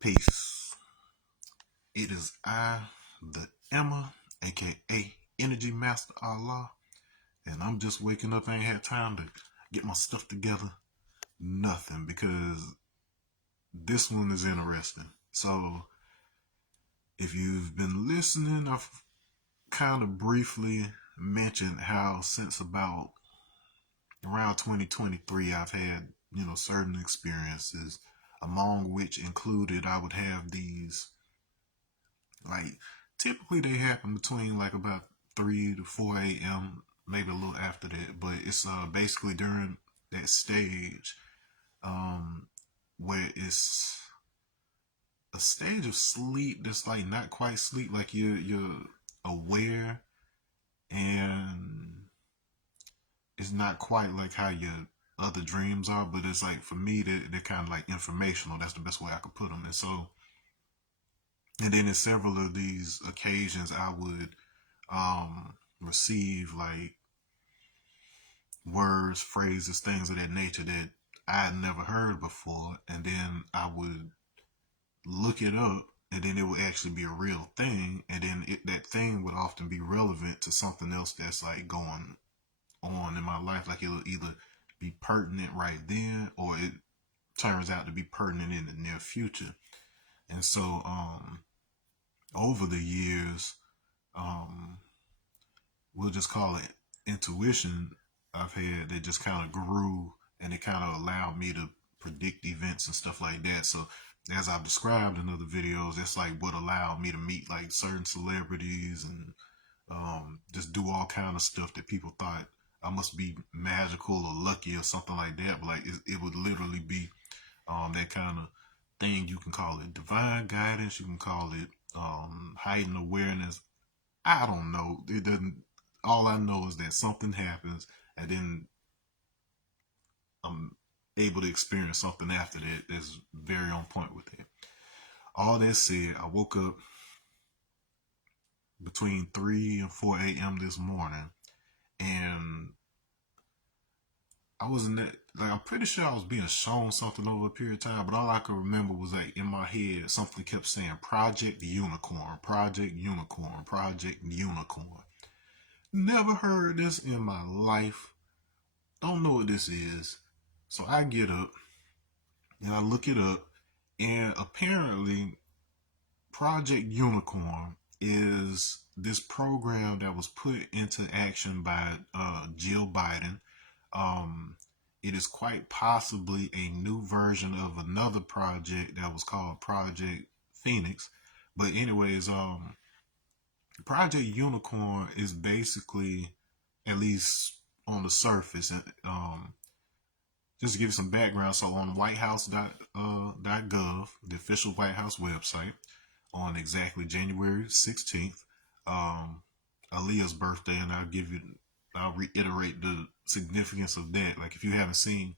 Peace. It is I, the Emma, aka Energy Master Allah, and I'm just waking up. I ain't had time to get my stuff together. Nothing, because this one is interesting. So, if you've been listening, I've kind of briefly mentioned how since about around 2023, I've had, certain experiences, among which included I would have these. Like, typically they happen between like about 3 to 4 a.m., maybe a little after that. But it's basically during that stage um, where it's a stage of sleep that's like not quite sleep, like you're aware, and it's not quite like how your other dreams are, but it's like for me they're kind of like informational. That's the best way I could put them. And then in several of these occasions, I would receive like words, phrases, things of that nature that I had never heard before, and then I would look it up, and then it would actually be a real thing, and then that thing would often be relevant to something else that's like going on in my life. Like it'll either be pertinent right then, or it turns out to be pertinent in the near future. And so, over the years, um, we'll just call it intuition I've had that just kind of grew, and it kind of allowed me to predict events and stuff like that. So as I've described in other videos, that's like what allowed me to meet like certain celebrities and just do all kind of stuff that people thought I must be magical or lucky or something like that. But like it would literally be that kind of thing. You can call it divine guidance. You can call it heightened awareness. I don't know. It doesn't. All I know is that something happens, and then I'm able to experience something after that that's very on point with it. All that said, I woke up between 3 and 4 a.m. this morning, and I wasn't that like I'm pretty sure I was being shown something over a period of time, but all I could remember was like in my head something kept saying Project Unicorn, Project Unicorn, Project Unicorn. Never heard this in my life. Don't know what this is. So I get up and I look it up, and apparently, Project Unicorn is this program that was put into action by Jill Biden. Um, it is quite possibly a new version of another project that was called Project Phoenix. But anyways, Project Unicorn is basically, at least on the surface, and just to give you some background, so on whitehouse.gov, the official White House website, on exactly January 16th, um, Aaliyah's birthday, and I'll reiterate the significance of that. Like, if you haven't seen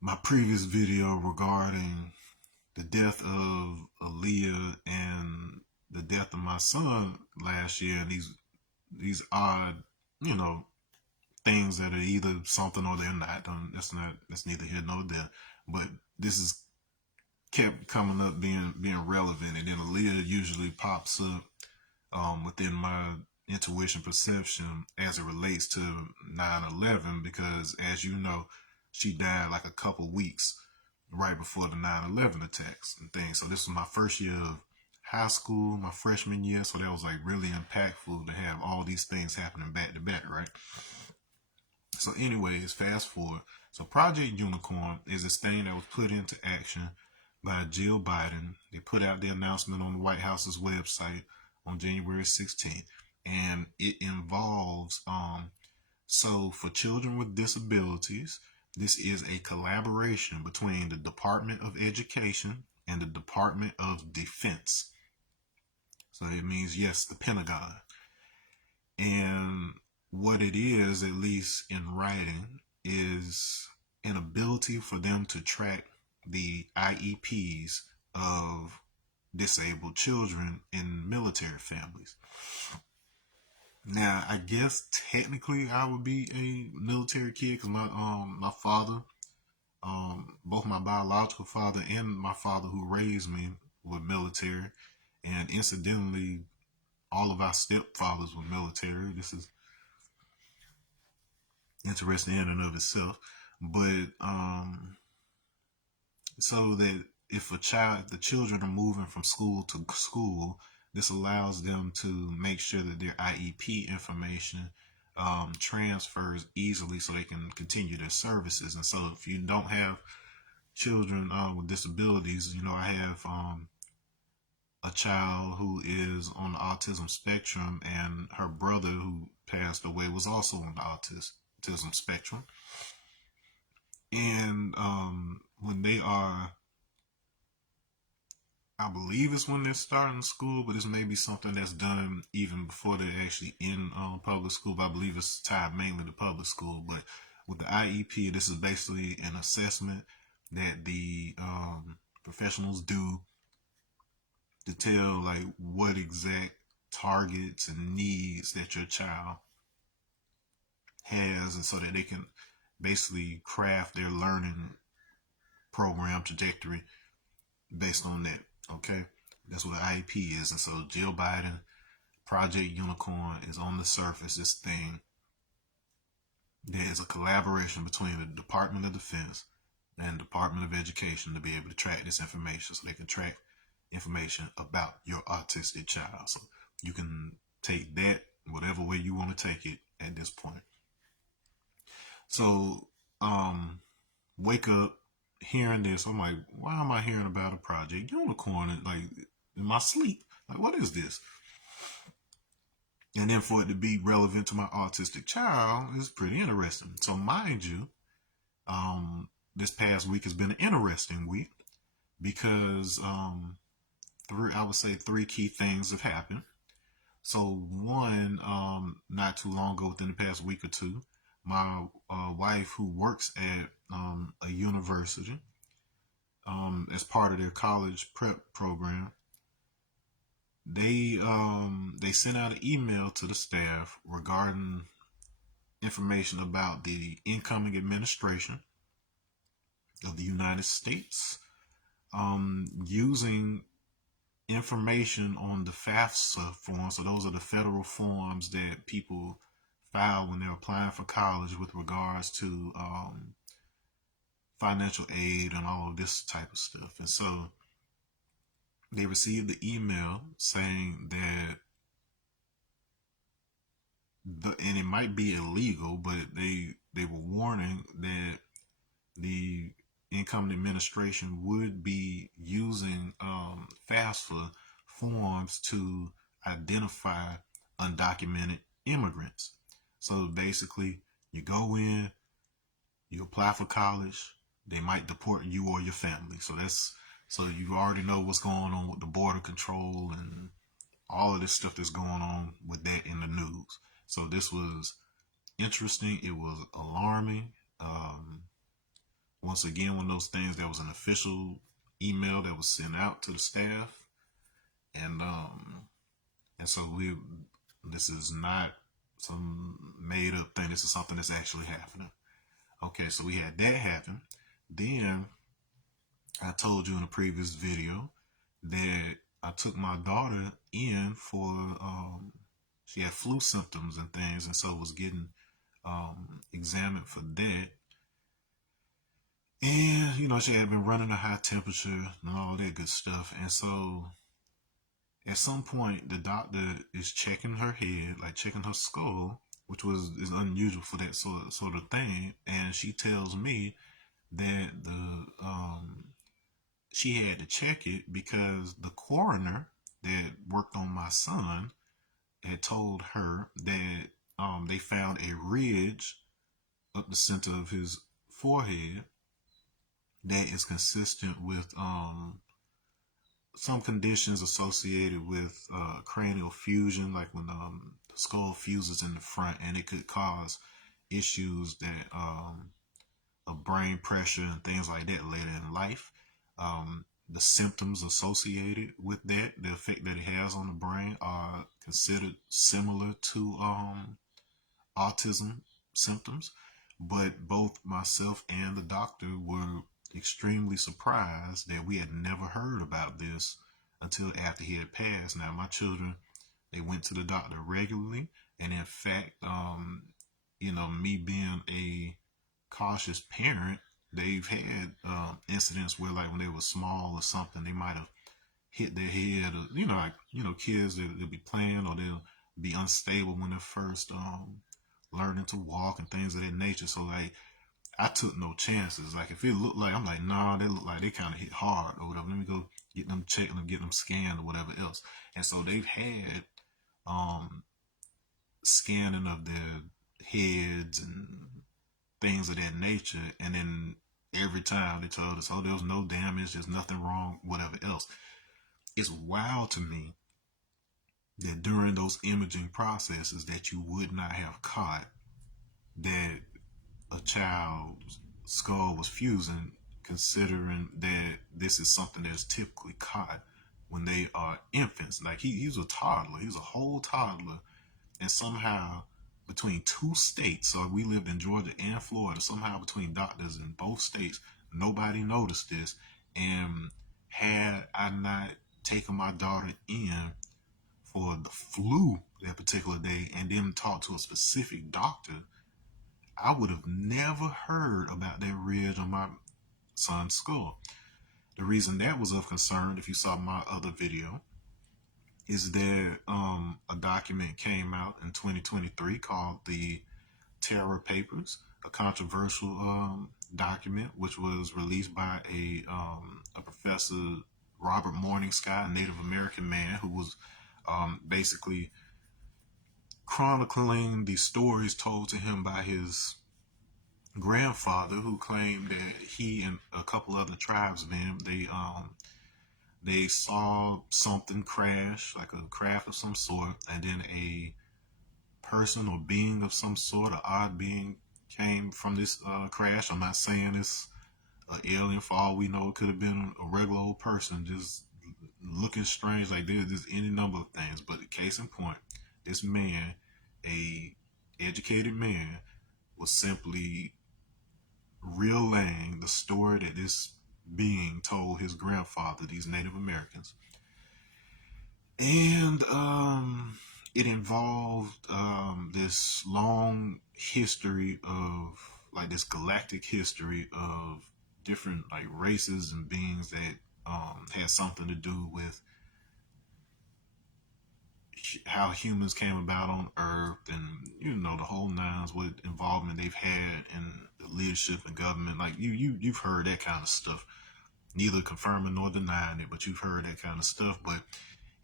my previous video regarding the death of Aaliyah and the death of my son last year, and these odd, you know, things that are either something or they're not. That's neither here nor there. But this is kept coming up being relevant, and then Aaliyah usually pops up within my intuition perception as it relates to 9/11, because as you know, she died like a couple weeks right before the 9/11 attacks and things. So this was my first year of high school, my freshman year, so that was like really impactful to have all these things happening back to back, right? So, anyways, fast forward. So, Project Unicorn is this thing that was put into action by Jill Biden. They put out the announcement on the White House's website on January 16th, and it involves so for children with disabilities, this is a collaboration between the Department of Education and the Department of Defense. So it means, yes, the Pentagon. And what it is, at least in writing, is an ability for them to track the IEPs of disabled children in military families. Now, I guess technically I would be a military kid because my father both my biological father and my father who raised me were military, and incidentally, all of our stepfathers were military. This is interesting in and of itself. But so that if the children are moving from school to school, this allows them to make sure that their IEP information transfers easily so they can continue their services. And so if you don't have children with disabilities, I have a child who is on the autism spectrum, and her brother who passed away was also on the autism spectrum. And when they are, I believe it's when they're starting school, but this may be something that's done even before they're actually in public school. But I believe it's tied mainly to public school. But with the IEP, this is basically an assessment that the professionals do to tell like what exact targets and needs that your child has, and so that they can basically craft their learning program trajectory based on that. Okay, that's what IEP is. And so Jill Biden Project Unicorn is on the surface this thing that is a collaboration between the Department of Defense and Department of Education to be able to track this information, so they can track information about your autistic child. So you can take that whatever way you want to take it at this point. So wake up hearing this. I'm like, why am I hearing about a Project Unicorn like in my sleep? Like, what is this? And then for it to be relevant to my autistic child is pretty interesting. So mind you, this past week has been an interesting week because I would say three key things have happened. So one, not too long ago, within the past week or two, my wife, who works at a university, as part of their college prep program, they sent out an email to the staff regarding information about the incoming administration of the United States, using information on the FAFSA forms. So those are the federal forms that people file when they're applying for college with regards to financial aid and all of this type of stuff. And so they received the email saying that and it might be illegal, but they were warning that the incoming administration would be using FAFSA forms to identify undocumented immigrants. So basically, you go in, you apply for college, they might deport you or your family. So you already know what's going on with the border control and all of this stuff that's going on with that in the news. So this was interesting. It was alarming. Once again, one of those things that was an official email that was sent out to the staff, and so this is not some made up thing. This is something that's actually happening. Okay, so we had that happen. Then I told you in a previous video that I took my daughter in for she had flu symptoms and things, and so was getting examined for that. And she had been running a high temperature and all that good stuff. And so at some point, the doctor is checking her head, like checking her skull, which is unusual for that sort of thing. And she tells me that she had to check it because the coroner that worked on my son had told her that they found a ridge up the center of his forehead that is consistent with some conditions associated with cranial fusion, like when the skull fuses in the front, and it could cause issues that of brain pressure and things like that later in life. The symptoms associated with that, the effect that it has on the brain, are considered similar to autism symptoms. But both myself and the doctor were extremely surprised that we had never heard about this until after he had passed. Now, my children, they went to the doctor regularly, and in fact, me being a cautious parent, they've had incidents where, like, when they were small or something, they might have hit their head, or kids they'll be playing, or they'll be unstable when they're first learning to walk and things of that nature. So, like, I took no chances. Like, if it looked like, I'm like, nah, they look like they kind of hit hard or whatever. Let me go get them checked and get them scanned or whatever else. And so they've had um scanning of their heads and things of that nature. And then every time they told us, oh, there was no damage, there's nothing wrong, whatever else. It's wild to me that during those imaging processes that you would not have caught that a child's skull was fusing, considering that this is something that's typically caught when they are infants. Like, he was a toddler, he was a whole toddler, and somehow between two states, so we lived in Georgia and Florida, somehow between doctors in both states, nobody noticed this. And had I not taken my daughter in for the flu that particular day and then talked to a specific doctor, I would have never heard about that ridge on my son's skull. The reason that was of concern, if you saw my other video, is that a document came out in 2023 called the Terror Papers, a controversial document which was released by a professor, Robert Morningsky, a Native American man who was basically chronicling the stories told to him by his grandfather, who claimed that he and a couple other tribesmen, they saw something crash, like a craft of some sort, and then a person or being of some sort, an odd being, came from this crash. I'm not saying it's an alien. For all we know, it could have been a regular old person just looking strange. Like, there's any number of things. But the case in point, this man, a educated man, was simply relaying the story that this being told his grandfather, these Native Americans. And it involved this long history of, like, this galactic history of different, like, races and beings that had something to do with how humans came about on Earth, and the whole nines, what involvement they've had in the leadership and government. Like, you've heard that kind of stuff, neither confirming nor denying it, but you've heard that kind of stuff. But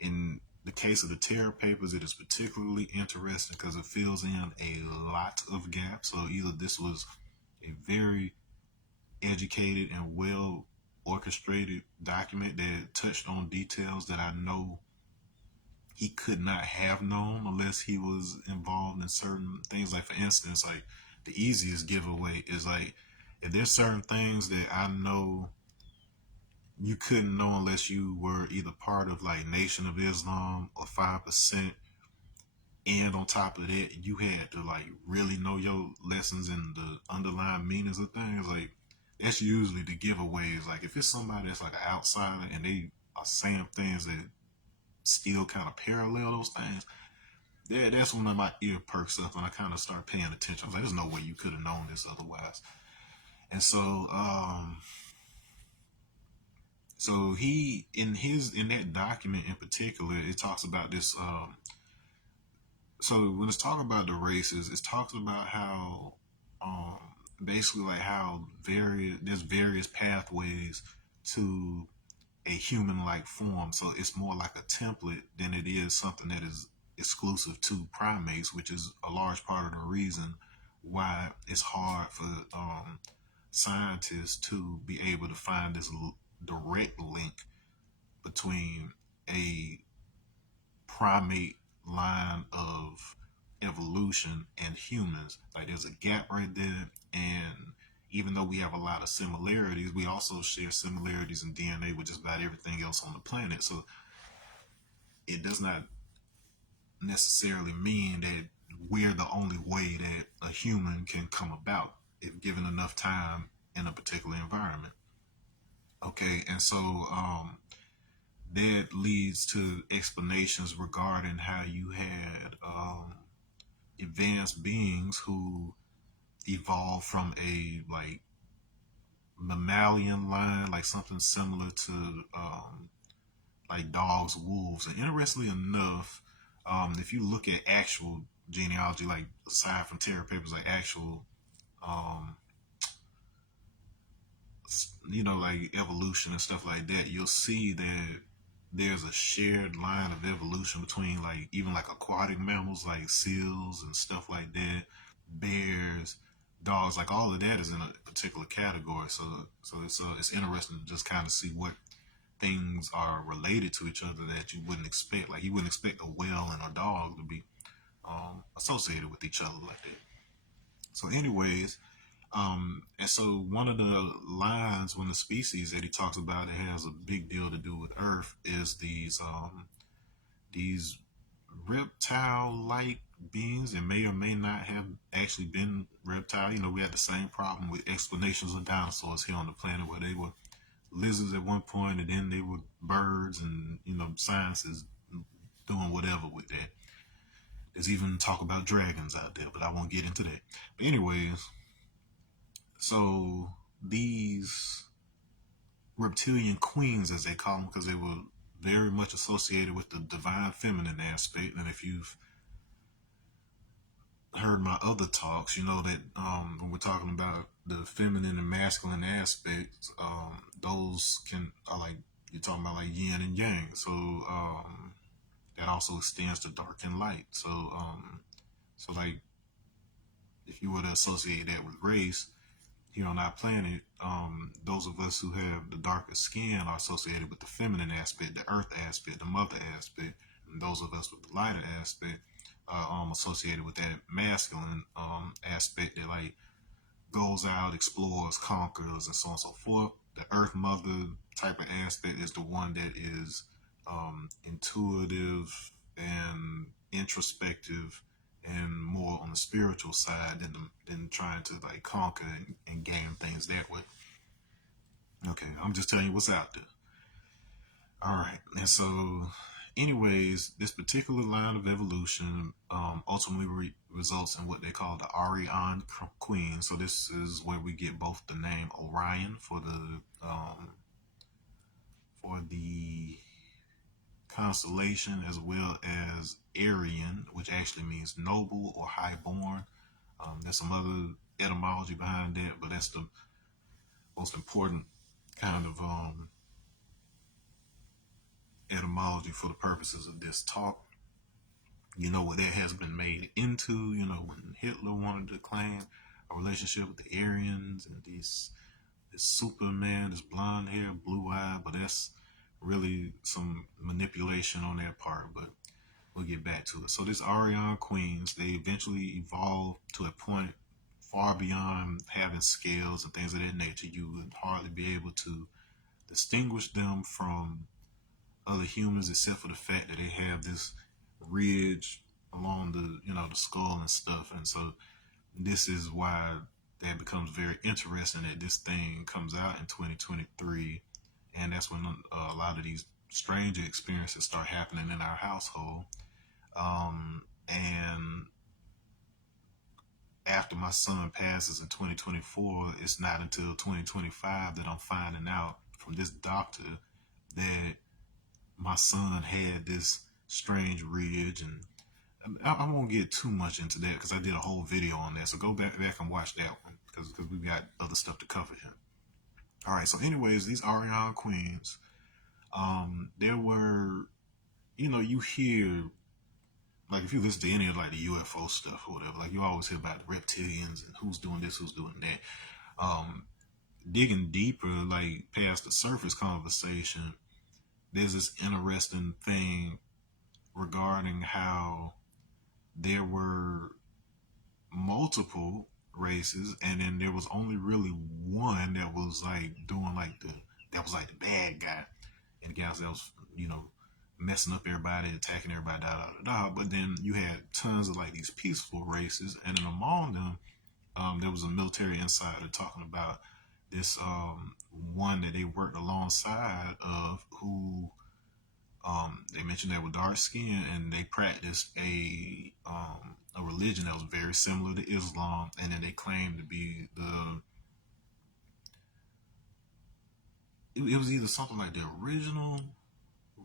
in the case of the Terror Papers, it is particularly interesting because it fills in a lot of gaps. So either this was a very educated and well orchestrated document that touched on details that I know he could not have known unless he was involved in certain things. Like, for instance, like, the easiest giveaway is, like, if there's certain things that I know you couldn't know unless you were either part of, like, Nation of Islam or 5%, and on top of that, you had to, like, really know your lessons and the underlying meanings of things. Like, that's usually the giveaways. Like, if it's somebody that's like an outsider and they are saying things that still kind of parallel those things, yeah, that's when my ear perks up and I kind of start paying attention. I was like, there's no way you could have known this otherwise. And so he, in that document in particular, it talks about this. So when it's talking about the races, it's talking about how um, basically, like, how there's various pathways to a human-like form. So it's more like a template than it is something that is exclusive to primates, which is a large part of the reason why it's hard for scientists to be able to find this direct link between a primate line of evolution and humans. Like, there's a gap right there, and even though we have a lot of similarities, we also share similarities in DNA with just about everything else on the planet. So it does not necessarily mean that we're the only way that a human can come about. if given enough time in a particular environment. Okay, and so that leads to explanations regarding how you had advanced beings who evolved from a like mammalian line, like something similar to like dogs, wolves. And interestingly enough, if you look at actual genealogy, like aside from Terra papers, like actual, um, like evolution and stuff like that, you'll see that there's a shared line of evolution between like even like aquatic mammals like seals and stuff like that, bears, dogs, like all of that is in a particular category. So it's interesting to just kind of see what things are related to each other that you wouldn't expect. Like you wouldn't expect a whale and a dog to be associated with each other like that. So, anyways, and so one of the lines, one of the species that he talks about that has a big deal to do with Earth is these reptile-like beings that may or may not have actually been reptile. We had the same problem with explanations of dinosaurs here on the planet, where they were lizards at one point, and then they were birds, and science is doing whatever with that. There's even talk about dragons out there, but I won't get into that. But anyways, so these reptilian queens, as they call them, because they were very much associated with the divine feminine aspect. And if you've heard my other talks, you know that when we're talking about the feminine and masculine aspects, those are like, you're talking about like yin and yang. So that also extends to dark and light. So like if you were to associate that with race here on our planet, those of us who have the darker skin are associated with the feminine aspect, the earth aspect, the mother aspect, and those of us with the lighter aspect are associated with that masculine aspect that like goes out, explores, conquers, and so on and so forth. The earth mother type of aspect is the one that is intuitive and introspective and more on the spiritual side than trying to like conquer and gain things that way. Okay, I'm just telling you what's out there. All right, and so, anyways, this particular line of evolution ultimately results in what they call the Orion Queen. So this is where we get both the name Orion for the constellation, as well as Aryan, which actually means noble or highborn. There's some other etymology behind that, but that's the most important kind of etymology for the purposes of this talk. What that has been made into, when Hitler wanted to claim a relationship with the Aryans and this Superman, this blonde hair, blue eye, but that's really some manipulation on their part, but we'll get back to it. So this Orion Queens, they eventually evolved to a point far beyond having scales and things of that nature. You would hardly be able to distinguish them from other humans, except for the fact that they have this ridge along the skull and stuff. And so this is why that becomes very interesting that this thing comes out in 2023, and that's when a lot of these stranger experiences start happening in our household. And after my son passes in 2024, it's not until 2025 that I'm finding out from this doctor that my son had this strange ridge. And I won't get too much into that because I did a whole video on that. So go back and watch that one because we've got other stuff to cover here. All right. So, anyways, these Orion Queens, there were, you hear, like if you listen to any of like the UFO stuff or whatever, like you always hear about the reptilians and who's doing this, who's doing that. Digging deeper, like past the surface conversation, there's this interesting thing regarding how there were multiple races, and then there was only really one that was like doing like that was like the bad guy, and the guys that was messing up everybody, attacking everybody, da da da da. But then you had tons of like these peaceful races, and then among them there was a military insider talking about this one that they worked alongside of who they mentioned they were dark skinned and they practiced a religion that was very similar to Islam, and then they claimed to be it was either something like the original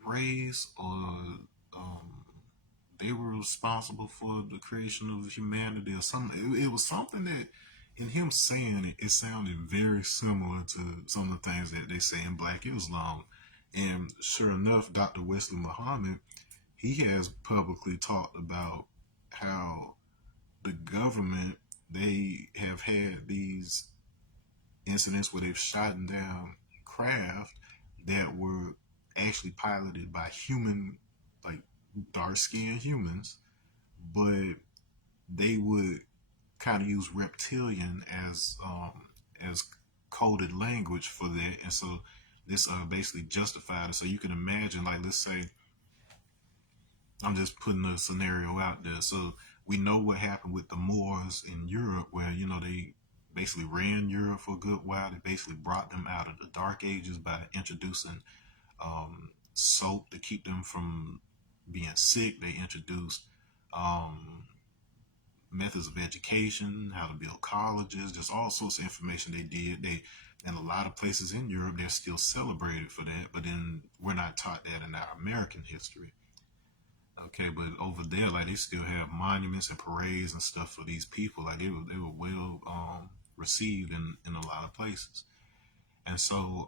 race or um, they were responsible for the creation of humanity or something. It was something that, in him saying it, it sounded very similar to some of the things that they say in Black Islam. And sure enough, Dr. Wesley Muhammad, he has publicly talked about how the government, they have had these incidents where they've shot down craft that were actually piloted by human, like dark skinned humans, but they would kind of use reptilian as coded language for that, and so this basically justified it. So you can imagine, like, let's say I'm just putting a scenario out there. So we know what happened with the Moors in Europe, where they basically ran Europe for a good while. They basically brought them out of the Dark Ages by introducing soap to keep them from being sick. They introduced um, methods of education, how to build colleges, just all sorts of information they did. They in a lot of places in Europe, they're still celebrated for that, but then we're not taught that in our American history. Okay, but over there, like they still have monuments and parades and stuff for these people. Like they were well received in a lot of places. And so,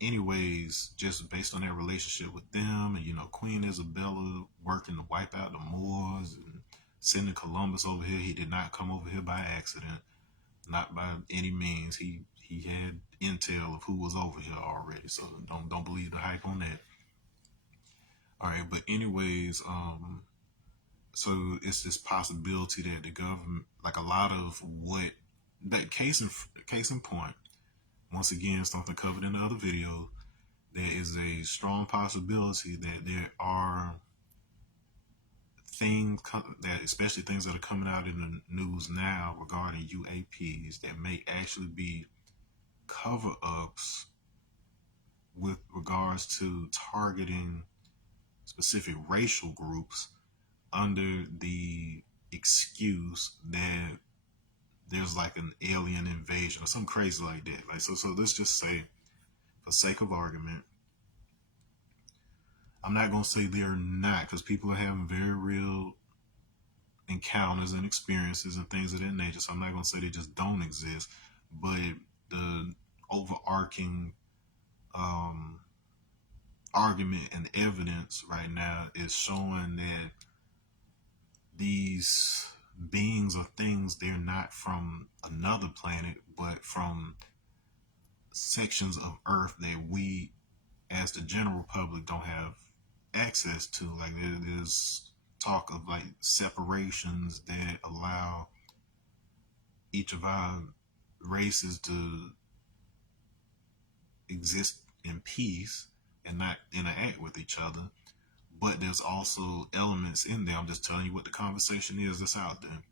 anyways, just based on their relationship with them, and Queen Isabella working to wipe out the Moors and sending Columbus over here. He did not come over here by accident, not by any means. He had intel of who was over here already. So don't believe the hype on that. All right, but anyways, so it's this possibility that the government, like a lot of what that case in point, once again, something covered in the other video, there is a strong possibility that there are things that, especially things that are coming out in the news now regarding UAPs, that may actually be cover ups with regards to targeting specific racial groups under the excuse that there's like an alien invasion or something crazy like that. Like so let's just say, for sake of argument, I'm not gonna say they're not, because people are having very real encounters and experiences and things of that nature. So I'm not gonna say they just don't exist, but the overarching um, argument and evidence right now is showing that these beings or things, they're not from another planet, but from sections of Earth that we, as the general public, don't have access to. Like there's talk of like separations that allow each of our races to exist in peace and not interact with each other. But there's also elements in there. I'm just telling you what the conversation is that's out there.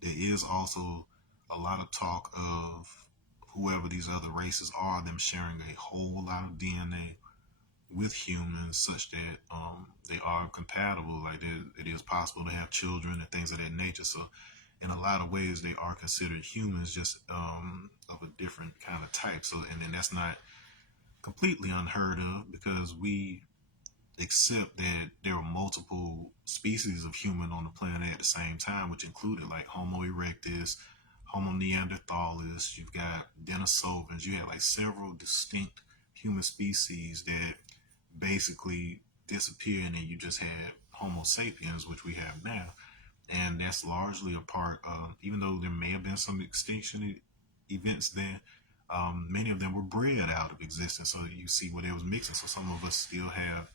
There is also a lot of talk of whoever these other races are, them sharing a whole lot of DNA with humans, such that they are compatible. Like it is possible to have children and things of that nature. So, in a lot of ways, they are considered humans, just of a different kind of type. So, and then that's not completely unheard of, because we accept that there are multiple species of human on the planet at the same time, which included like Homo erectus, Homo neanderthalis, you've got Denisovans, you had like several distinct human species that basically disappeared, and then you just had Homo sapiens, which we have now. And that's largely a part of, even though there may have been some extinction events there, many of them were bred out of existence. So you see where they was mixing. So some of us still have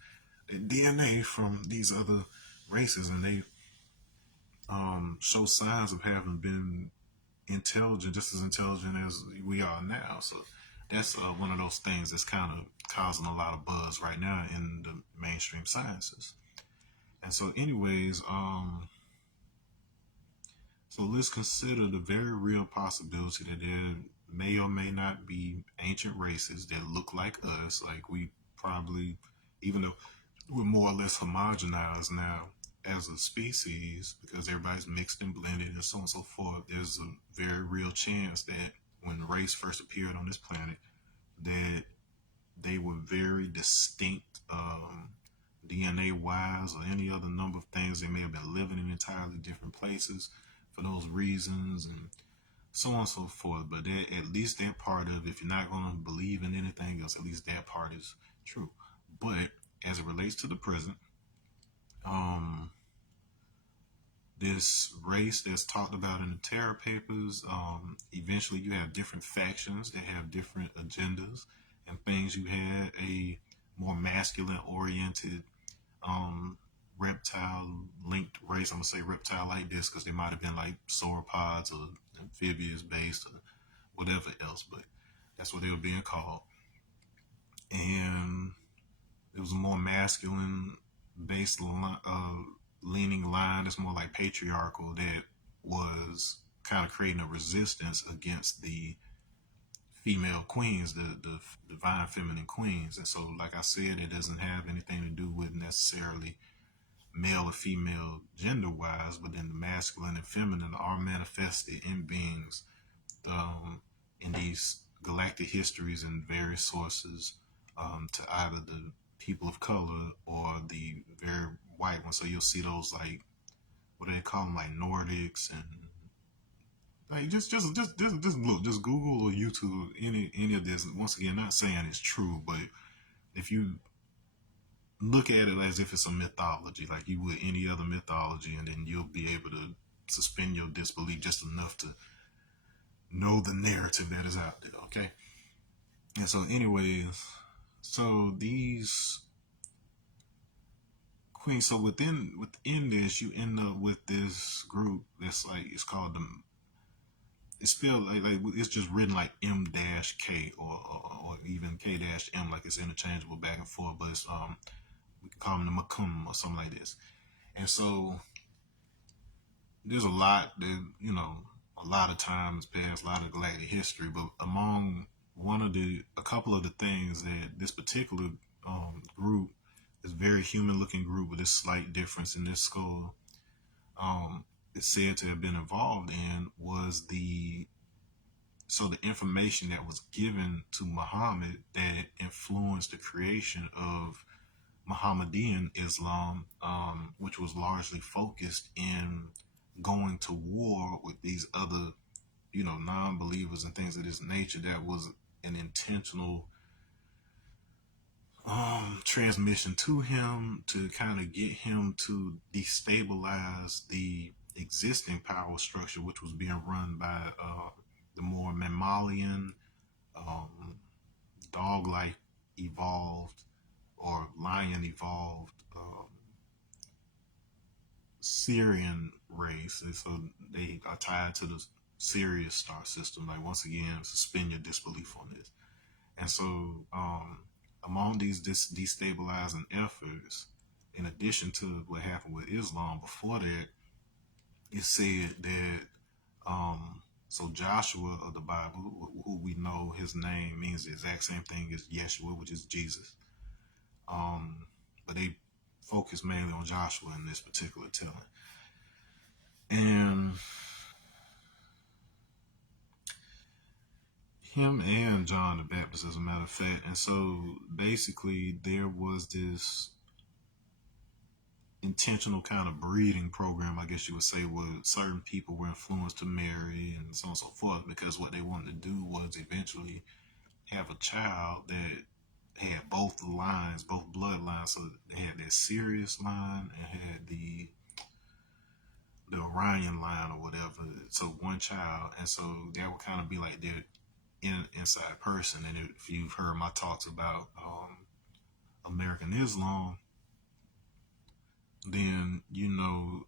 DNA from these other races, and they show signs of having been intelligent, just as intelligent as we are now. So that's one of those things that's kind of causing a lot of buzz right now in the mainstream sciences. And so, anyways, So let's consider the very real possibility that there may or may not be ancient races that look like us. Like we probably, even though we're more or less homogenized now as a species because everybody's mixed and blended and so on and so forth, there's a very real chance that when the race first appeared on this planet, that they were very distinct, DNA wise or any other number of things. They may have been living in entirely different places for those reasons and so on and so forth. But that, at least that part of, if you're not going to believe in anything else, at least that part is true. But as it relates to the present, um, this race that's talked about in the Terror Papers, eventually you have different factions that have different agendas and things. You had a more masculine oriented reptile linked race. I'm gonna say reptile like this because they might have been like sauropods or amphibious based or whatever else, but that's what they were being called. And it was a more masculine based leaning line that's more like patriarchal that was kind of creating a resistance against the female queens, the divine feminine queens. And so, like I said, it doesn't have anything to do with necessarily male or female gender wise, but then the masculine and feminine are manifested in beings in these galactic histories and various sources to either the people of color or the very white ones. So you'll see those like what do they call them, like Nordics and like just look, just Google or YouTube any of this. Once again, not saying it's true, but if you look at it as if it's a mythology, like you would any other mythology, and then you'll be able to suspend your disbelief just enough to know the narrative that is out there. Okay, and so, anyways, so these queens. So within this, you end up with this group that's like it's called the. It's spelled like it's just written like M dash K or even K dash M, like it's interchangeable back and forth, but it's we can call them the Macum or something like this. And so there's a lot that a lot of times past, a lot of galactic history, but among a couple of the things that this particular group, this very human looking group with this slight difference in this skull, is said to have been involved in was the information that was given to Muhammad that influenced the creation of Muhammadan Islam, which was largely focused in going to war with these other, non-believers and things of this nature. That was an intentional transmission to him to kind of get him to destabilize the existing power structure, which was being run by the more mammalian, dog-like evolved or lion evolved Syrian race. And so they are tied to the Sirius star system. Like, once again, suspend your disbelief on this. And so, among these destabilizing efforts, in addition to what happened with Islam before that, it said that so Joshua of the Bible, who we know his name means the exact same thing as Yeshua, which is Jesus. But they focus mainly on Joshua in this particular telling. And him and John the Baptist, as a matter of fact. And so basically, there was this intentional kind of breeding program, I guess you would say, where certain people were influenced to marry and so on and so forth, because what they wanted to do was eventually have a child that had both lines, both bloodlines. So they had that Sirius line and had the Orion line or whatever. So one child, and so that would kind of be like their inside person. And if you've heard my talks about American Islam, then you know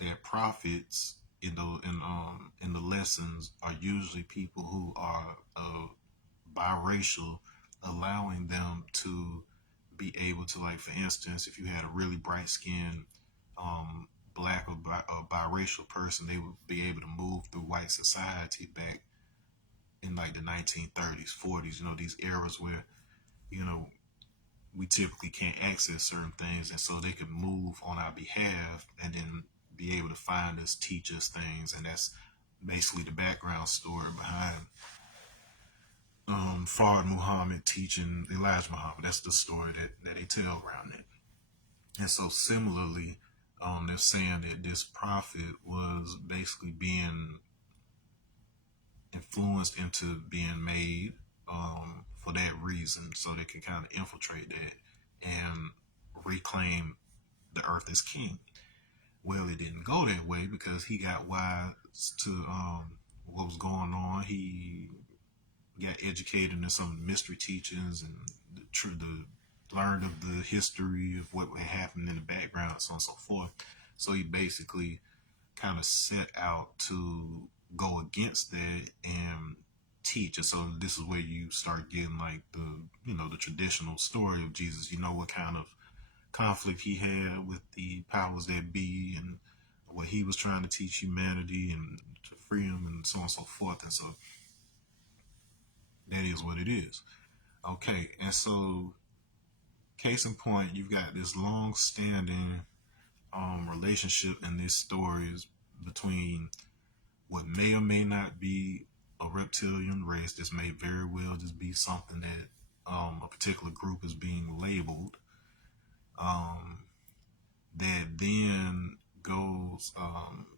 that prophets in the lessons are usually people who are biracial, allowing them to be able to, like, for instance, if you had a really bright skinned black or biracial person, they would be able to move through white society back in like the 1930s, 40s, these eras where, you know, we typically can't access certain things. And so they could move on our behalf and then be able to find us, teach us things. And that's basically the background story behind Fard Muhammad teaching Elijah Muhammad. That's the story that they tell around it. And so similarly, they're saying that this prophet was basically being influenced into being made for that reason, so they can kind of infiltrate that and reclaim the earth as king. Well, it didn't go that way because he got wise to what was going on. He got educated in some mystery teachings and learned of the history of what happened in the background, so on and so forth. So he basically kind of set out to go against that and teach. And so this is where you start getting like the traditional story of Jesus. You know what kind of conflict he had with the powers that be and what he was trying to teach humanity and to free them and so on and so forth. And so that is what it is. Okay, and so case in point, you've got this long-standing relationship in these stories between what may or may not be a reptilian race. This may very well just be something that a particular group is being labeled. That then goes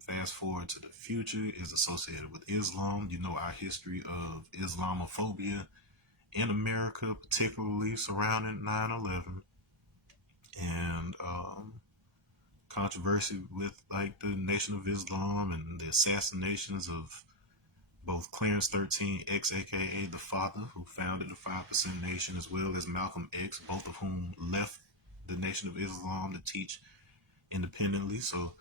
fast forward to the future, is associated with Islam. You know our history of Islamophobia in America, particularly surrounding 9/11, and controversy with like the Nation of Islam and the assassinations of both Clarence 13 X, aka the father who founded the 5% Nation, as well as Malcolm X, both of whom left the Nation of Islam to teach independently. So,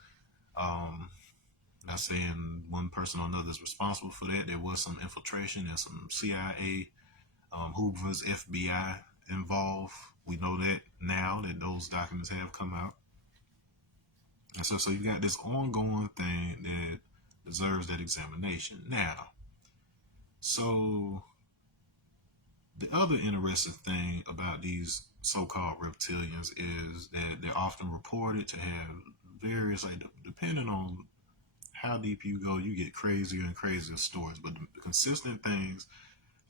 not saying one person or another is responsible for that. There was some infiltration and some CIA, Hoover's FBI involved. We know that now that those documents have come out. And so you got this ongoing thing that deserves that examination. Now, so the other interesting thing about these so-called reptilians is that they're often reported to have various, like, depending on how deep you go, you get crazier and crazier stories. But the consistent things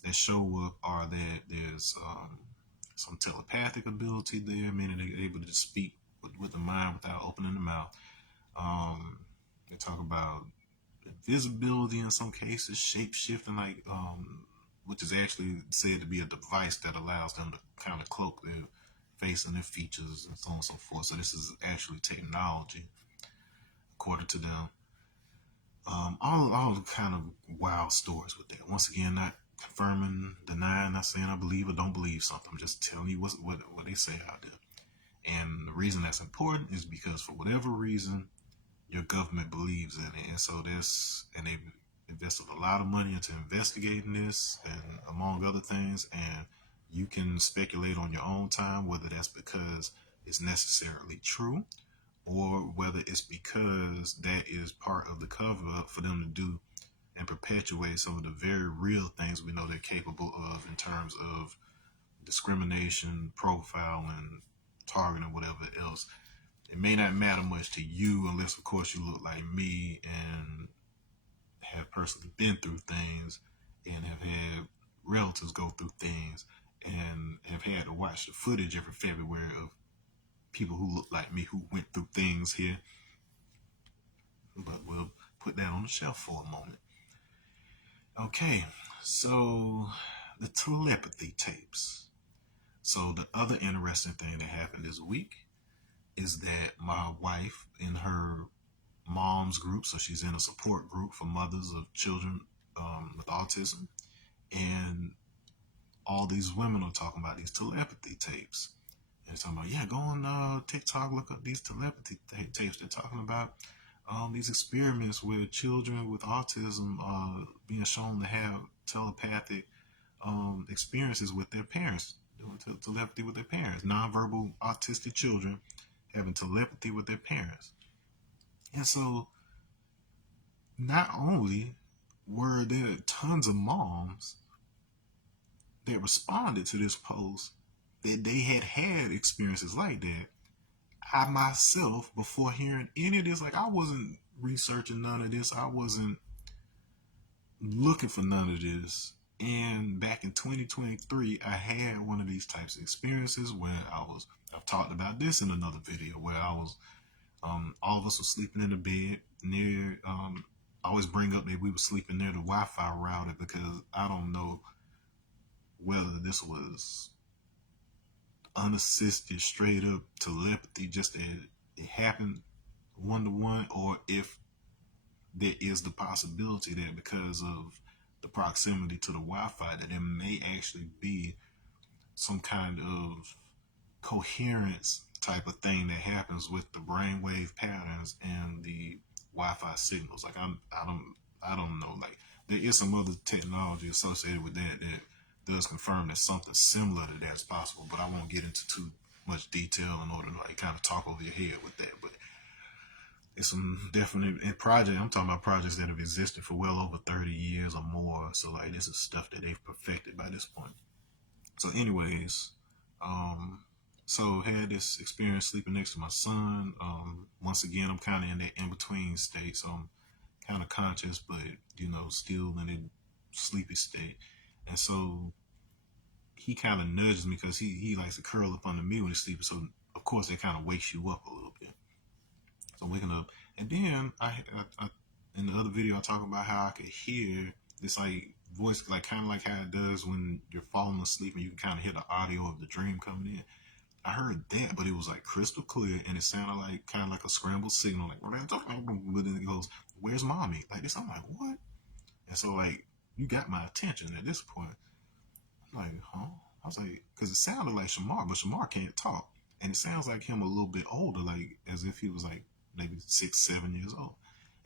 that show up are that there's some telepathic ability there, meaning they're able to speak with the mind without opening the mouth. They talk about invisibility in some cases, shape shifting, like which is actually said to be a device that allows them to kind of cloak their face and their features and so on and so forth. So this is actually technology, according to them. All kind of wild stories with that. Once again, not confirming, denying, not saying I believe or don't believe something. I'm just telling you what they say out there. And the reason that's important is because for whatever reason, your government believes in it. And so they've invested a lot of money into investigating this and among other things. And you can speculate on your own time whether that's because it's necessarily true or whether it's because that is part of the cover up for them to do and perpetuate some of the very real things we know they're capable of in terms of discrimination, profiling, targeting, whatever else. It may not matter much to you unless, of course, you look like me and have personally been through things and have had relatives go through things and have had to watch the footage every February of people who look like me who went through things here. But we'll put that on the shelf for a moment. Okay, so the telepathy tapes. So the other interesting thing that happened this week is that my wife in her mom's group, so she's in a support group for mothers of children with autism, and all these women are talking about these telepathy tapes. And they're talking about, yeah, go on TikTok, look up these telepathy tapes. They're talking about these experiments where children with autism are being shown to have telepathic experiences with their parents, doing telepathy with their parents. Nonverbal autistic children having telepathy with their parents. And so not only were there tons of moms that responded to this post that they had experiences like that, I myself, before hearing any of this, like I wasn't researching none of this, I wasn't looking for none of this. And back in 2023, I had one of these types of experiences where I've talked about this in another video, where I was, all of us were sleeping in the bed near, I always bring up that we were sleeping near the Wi-Fi router because I don't know whether this was unassisted, straight up telepathy, just that it happened one to one, or if there is the possibility that because of the proximity to the Wi-Fi, that there may actually be some kind of coherence type of thing that happens with the brainwave patterns and the Wi-Fi signals. Like I don't know. Like there is some other technology associated with that that does confirm that something similar to that is possible. But I won't get into too much detail in order to like kind of talk over your head with that. But it's some definite in project. I'm talking about projects that have existed for well over 30 years or more. So like this is stuff that they've perfected by this point. So, anyways, um, so had this experience sleeping next to my son. Once again, I'm kind of in that in between state, so I'm kind of conscious, but still in a sleepy state. And so he kind of nudges me because he likes to curl up under me when he's sleeping. So of course that kind of wakes you up a little bit. So I'm waking up, and then I in the other video I talk about how I could hear this like voice, like kind of like how it does when you're falling asleep and you can kind of hear the audio of the dream coming in. I heard that, but it was like crystal clear, and it sounded like kind of like a scrambled signal, like but then it goes, "Where's mommy?" Like this. I'm like, what? And so like you got my attention at this point. I'm like, huh? I was like, because it sounded like Shamar, but Shamar can't talk, and it sounds like him a little bit older, like as if he was like maybe 6, 7 years old.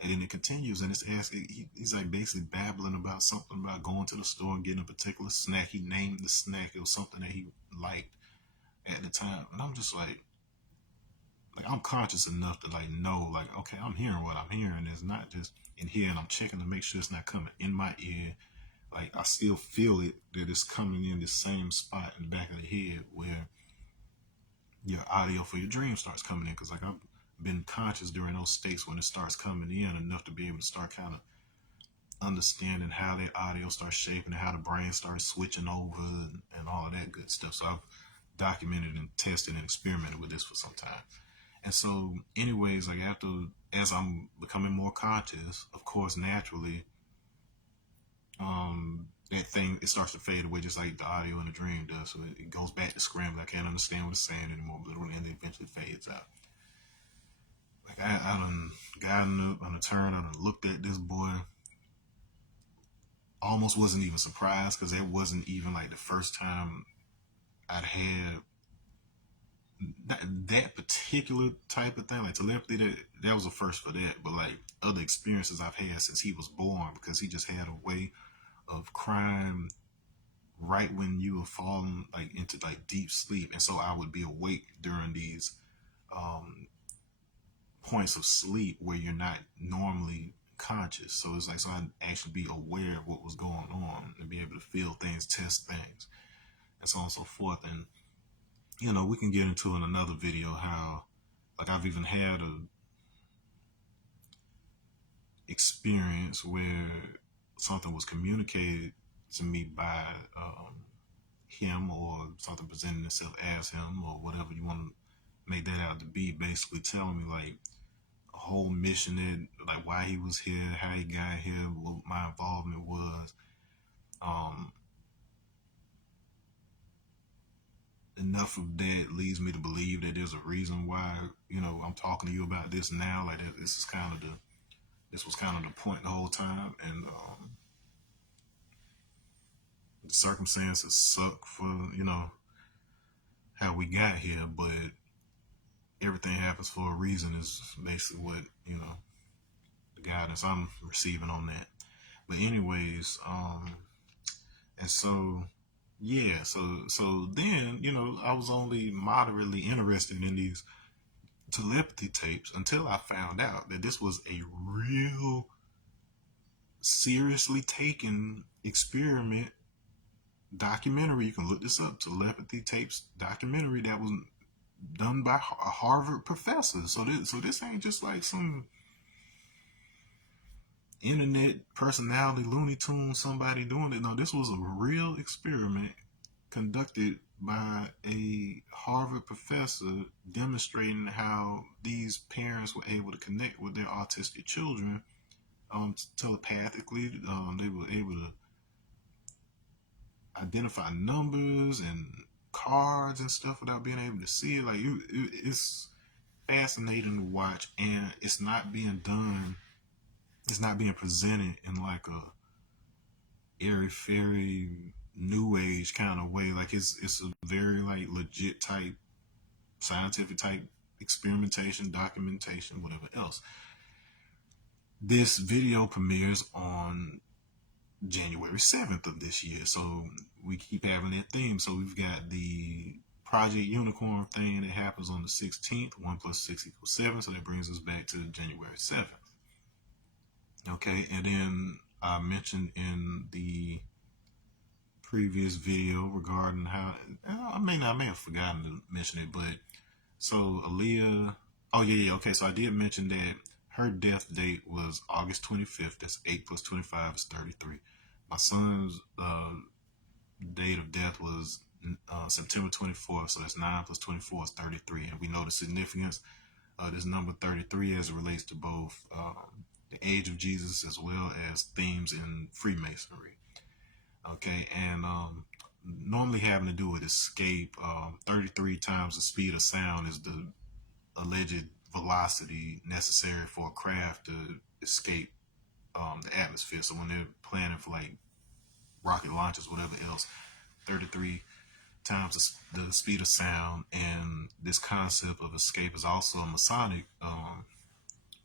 And then it continues, and it's asking. He's like basically babbling about something about going to the store and getting a particular snack. He named the snack. It was something that he liked at the time, and I'm just like I'm conscious enough to like know, like okay, I'm hearing what I'm hearing. It's not just in here, and I'm checking to make sure it's not coming in my ear. Like I still feel it that it's coming in the same spot in the back of the head where your audio for your dream starts coming in. Because like I've been conscious during those states when it starts coming in enough to be able to start kind of understanding how that audio starts shaping and how the brain starts switching over and all of that good stuff. So I've documented and tested and experimented with this for some time. And so, anyways, like after as I'm becoming more conscious, of course, naturally, that thing it starts to fade away just like the audio in the dream does. So it goes back to scramble. I can't understand what it's saying anymore, but and it eventually fades out. Like I done gotten up on a turn, I done looked at this boy. Almost wasn't even surprised because that wasn't even like the first time I'd had that particular type of thing, like telepathy. That was a first for that. But like other experiences I've had since he was born, because he just had a way of crying right when you were falling like into like deep sleep, and so I would be awake during these um, points of sleep where you're not normally conscious. So it's like so I'd actually be aware of what was going on and be able to feel things, test things, and so on and so forth. And we can get into in another video how like I've even had a experience where something was communicated to me by him, or something presenting itself as him, or whatever you want to make that out to be, basically telling me like a whole mission, that like why he was here, how he got here, what my involvement was. um Enough of that leads me to believe that there's a reason why I'm talking to you about this now. Like this was kind of the point the whole time. And the circumstances suck for how we got here, but everything happens for a reason is basically what the guidance I'm receiving on that. But anyways, and so yeah, so then I was only moderately interested in these telepathy tapes until I found out that this was a real, seriously taken experiment documentary. You can look this up, Telepathy Tapes documentary that was done by a Harvard professor. So this ain't just like some internet personality Looney Tune somebody doing it. No, this was a real experiment conducted by a Harvard professor demonstrating how these parents were able to connect with their autistic children telepathically. They were able to identify numbers and cards and stuff without being able to see it. Like it's fascinating to watch, and it's not being done. It's not being presented in like a airy fairy new age kind of way. Like it's a very like legit type scientific type experimentation, documentation, whatever else. This video premieres on January 7th of this year. So we keep having that theme. So we've got the Project Unicorn thing that happens on the 16th. 1 plus 6 equals 7. So that brings us back to January 7th. Okay, and then I mentioned in the previous video regarding how I may have forgotten to mention it, but so Aaliyah, oh yeah, okay, so I did mention that her death date was August 25th. That's 8 plus 25 is 33. My son's date of death was September 24th, so that's 9 plus 24 is 33, and we know the significance of this number 33 as it relates to both the age of Jesus as well as themes in Freemasonry. Okay, and normally having to do with escape, 33 times the speed of sound is the alleged velocity necessary for a craft to escape the atmosphere. So when they're planning for like rocket launches, whatever else, 33 times the speed of sound. And this concept of escape is also a Masonic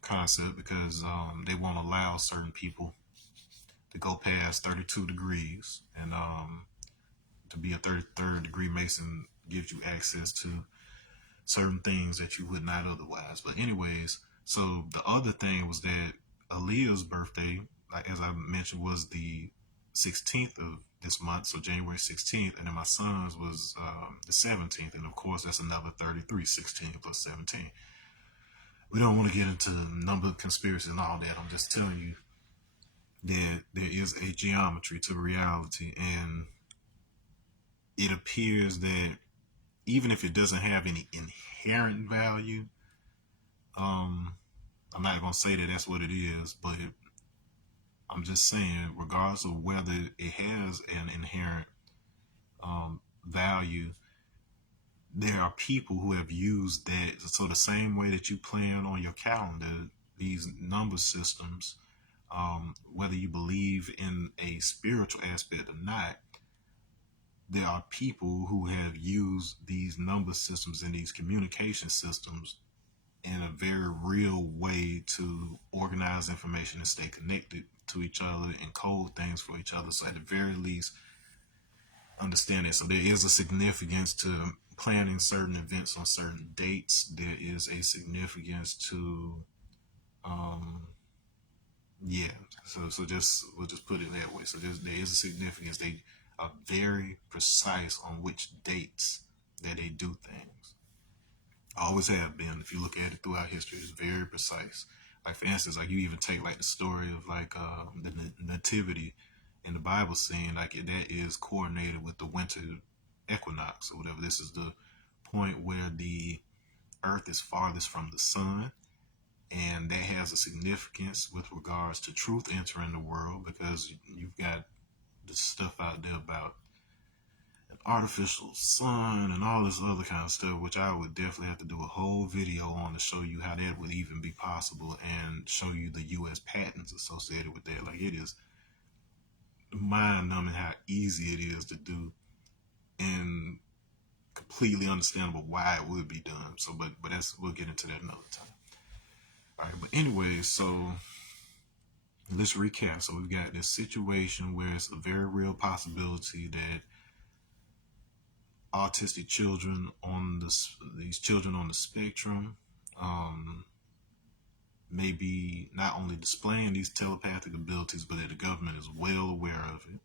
concept because they won't allow certain people to go past 32 degrees. And to be a 33rd degree Mason gives you access to certain things that you would not otherwise. But anyways, so the other thing was that Aaliyah's birthday, like as I mentioned, was the 16th of this month, so January 16th, and then my son's was the 17th, and of course that's another 33, 16 plus 17. We don't want to get into number conspiracy and all that. I'm just telling you that there is a geometry to reality, and it appears that even if it doesn't have any inherent value, I'm not going to say that that's what it is, but I'm just saying, regardless of whether it has an inherent value, there are people who have used that. So the same way that you plan on your calendar, these number systems, whether you believe in a spiritual aspect or not, there are people who have used these number systems and these communication systems in a very real way to organize information and stay connected to each other and code things for each other. So at the very least, understand it. So there is a significance to planning certain events on certain dates. There is a significance to, yeah. So just we'll just put it that way. So there is a significance. They are very precise on which dates that they do things. Always have been. If you look at it throughout history, it's very precise. Like for instance, like you even take like the story of like the nativity in the Bible scene, like that is coordinated with the winter equinox or whatever. This is the point where the earth is farthest from the sun, and that has a significance with regards to truth entering the world, because you've got the stuff out there about an artificial sun and all this other kind of stuff, which I would definitely have to do a whole video on to show you how that would even be possible and show you the U.S. patents associated with that. Like, it is mind-numbing how easy it is to do and completely understandable why it would be done. So, but we'll get into that another time. All right, but anyway, so let's recap. So we've got this situation where it's a very real possibility that autistic children on these children on the spectrum um, may be not only displaying these telepathic abilities, but that the government is well aware of it.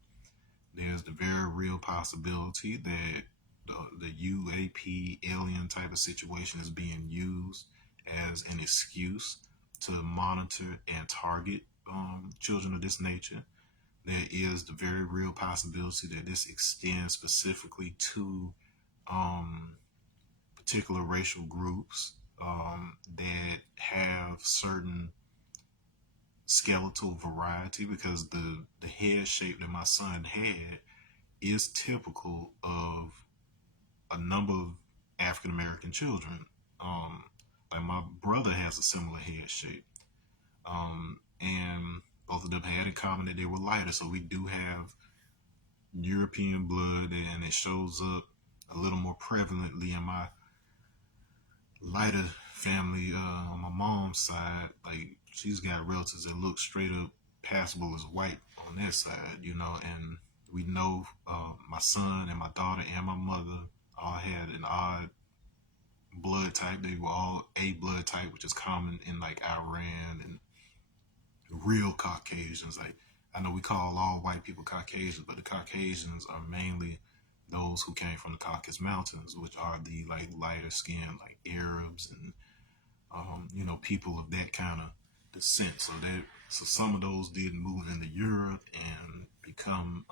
There's the very real possibility that the UAP alien type of situation is being used as an excuse to monitor and target children of this nature. There is the very real possibility that this extends specifically to um, particular racial groups that have certain skeletal variety, because the head shape that my son had is typical of a number of African American children. Um, like my brother has a similar head shape, and both of them had in common that they were lighter. So we do have European blood, and it shows up a little more prevalently in my lighter family on my mom's side. Like she's got relatives that look straight up passable as white on that side, and we know my son and my daughter and my mother all had an odd blood type. They were all A blood type, which is common in like Iran and real Caucasians. Like I know we call all white people Caucasians, but the Caucasians are mainly those who came from the Caucasus Mountains, which are the like lighter skin, like Arabs and people of that kind of descent. So some of those did move into Europe and become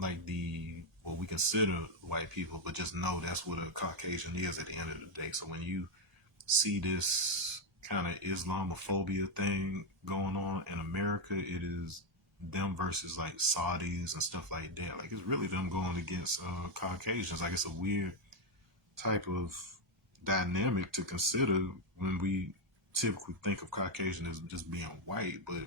like the what we consider white people, but just know that's what a Caucasian is at the end of the day. So when you see this kind of Islamophobia thing going on in America, it is them versus like Saudis and stuff like that. Like it's really them going against Caucasians. Like it's a weird type of dynamic to consider when we typically think of Caucasian as just being white. But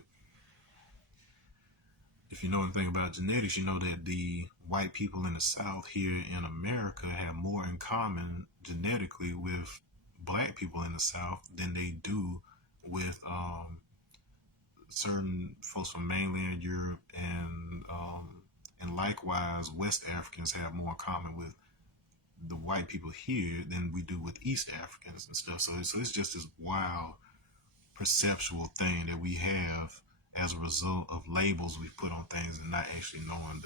if you know anything about genetics, you know that the white people in the South here in America have more in common genetically with black people in the South than they do with certain folks from mainland Europe, and likewise West Africans have more in common with the white people here than we do with East Africans and stuff. So it's just this wild perceptual thing that we have as a result of labels we put on things and not actually knowing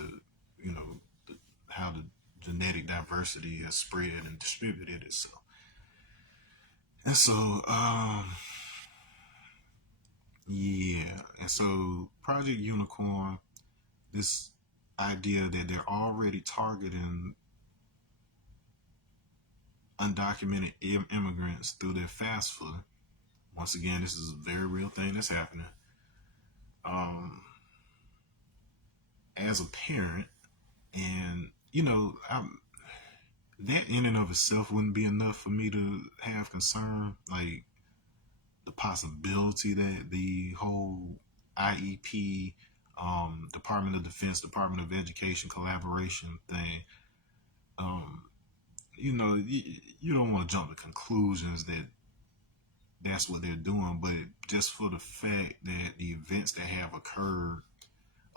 how the genetic diversity has spread and distributed itself. And so, yeah. And so Project Unicorn, this idea that they're already targeting undocumented immigrants through their FAFSA. Once again, this is a very real thing that's happening. Um, as a parent, and that in and of itself wouldn't be enough for me to have concern. Like the possibility that the whole IEP, Department of Defense, Department of Education collaboration thing, um, you don't want to jump to conclusions that that's what they're doing, but just for the fact that the events that have occurred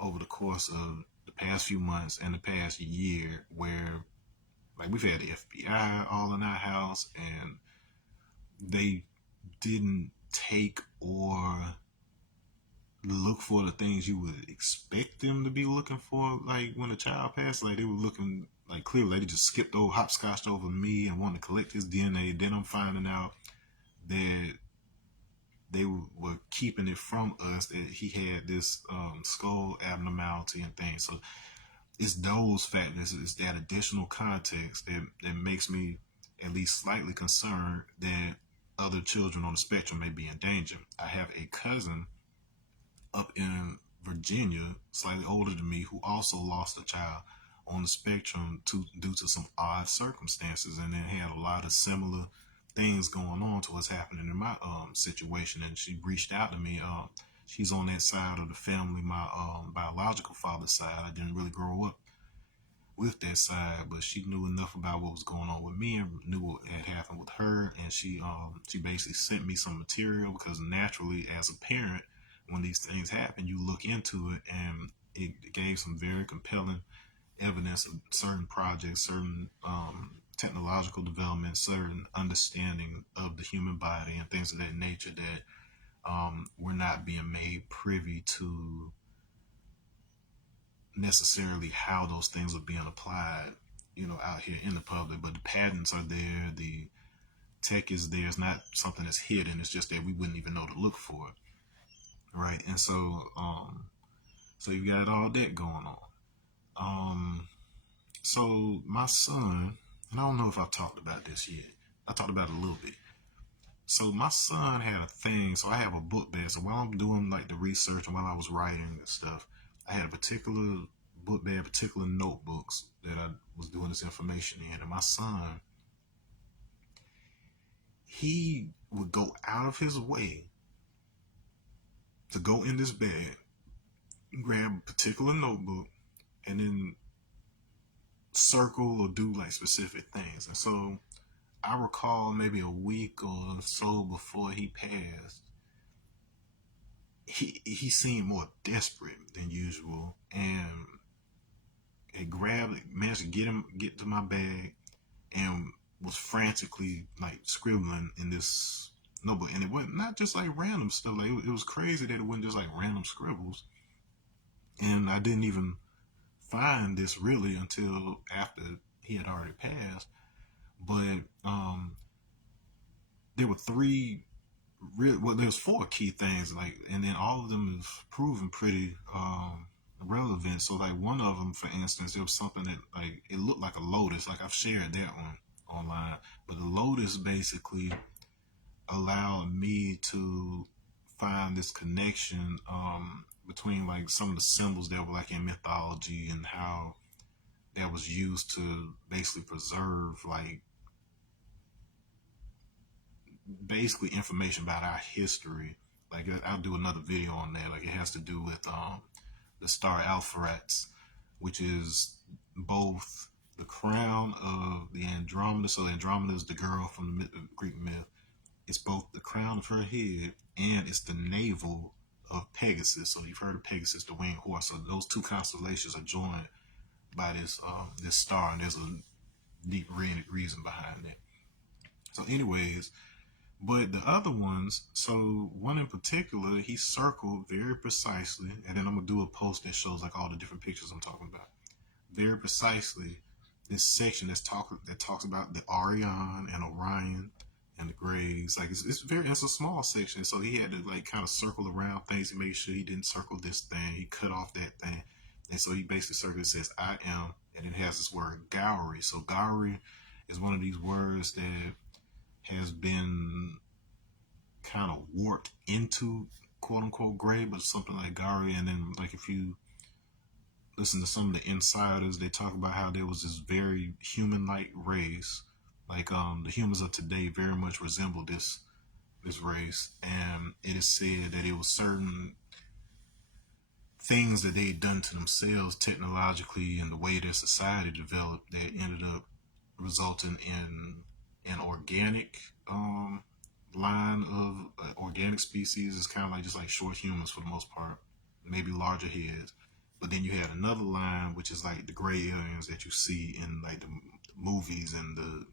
over the course of the past few months and the past year, where like we've had the FBI all in our house, and they didn't take or look for the things you would expect them to be looking for. Like when a child passed, like they were looking like clearly they just skipped over, hopscotched over me and wanted to collect his DNA. Then I'm finding out that they were keeping it from us that he had this skull abnormality and things. So it's those factors, it's that additional context that makes me at least slightly concerned that other children on the spectrum may be in danger. I have a cousin up in Virginia, slightly older than me, who also lost a child on the spectrum due to some odd circumstances, and then had a lot of similar things going on to what's happening in my situation. And she reached out to me. She's on that side of the family, my biological father's side. I didn't really grow up with that side, but she knew enough about what was going on with me and knew what had happened with her. And she basically sent me some material, because naturally, as a parent, when these things happen, you look into it, and it gave some very compelling evidence of certain projects, certain technological development, certain understanding of the human body, and things of that nature that we're not being made privy to necessarily how those things are being applied, out here in the public. But the patents are there, the tech is there. It's not something that's hidden. It's just that we wouldn't even know to look for it, right? And so you got all that going on. So my son, and I don't know if I've talked about this yet. I talked about it a little bit. So my son had a thing. So I have a book bag. So while I'm doing like the research and while I was writing and stuff, I had a particular book bag, particular notebooks that I was doing this information in. And my son, he would go out of his way to go in this bag, grab a particular notebook, and then circle or do like specific things. And so I recall maybe a week or so before he passed, he seemed more desperate than usual, and it grabbed, managed to get to my bag, and was frantically like scribbling in this notebook. And it wasn't not just like random stuff. Like it was crazy that it wasn't just like random scribbles. And I didn't even find this really until after he had already passed. But there were three well, there's four key things, like, and then all of them have proven pretty relevant. So like one of them, for instance, there was something that like it looked like a lotus. Like I've shared that one online, but the lotus basically allowed me to find this connection between like some of the symbols that were like in mythology and how that was used to basically preserve like basically information about our history. Like I'll do another video on that. Like it has to do with the star Alpheratz, which is both the crown of the Andromeda. So Andromeda is the girl from the Greek myth. It's both the crown of her head and it's the navel of Pegasus. So you've heard of Pegasus, the winged horse. So those two constellations are joined by this star, and there's a deep reason behind that. So, anyways, but the other ones, so one in particular, he circled very precisely, and then I'm gonna do a post that shows like all the different pictures I'm talking about. Very precisely, this section that talks about the Orion and Orion and the Greys. Like it's a small section, so he had to like kind of circle around things to make sure he didn't circle this thing. He cut off that thing, and so he basically circled. It says I am, and it has this word Gowry. So Gowry is one of these words that has been kind of warped into quote unquote gray, but something like Gary. And then like if you listen to some of the insiders, they talk about how there was this very human like race. Like the humans of today very much resemble this race. And it is said that it was certain things that they had done to themselves technologically and the way their society developed that ended up resulting in an organic line of organic species. Is kind of like just like short humans for the most part, maybe larger heads. But then you had another line which is like the gray aliens that you see in like the movies and the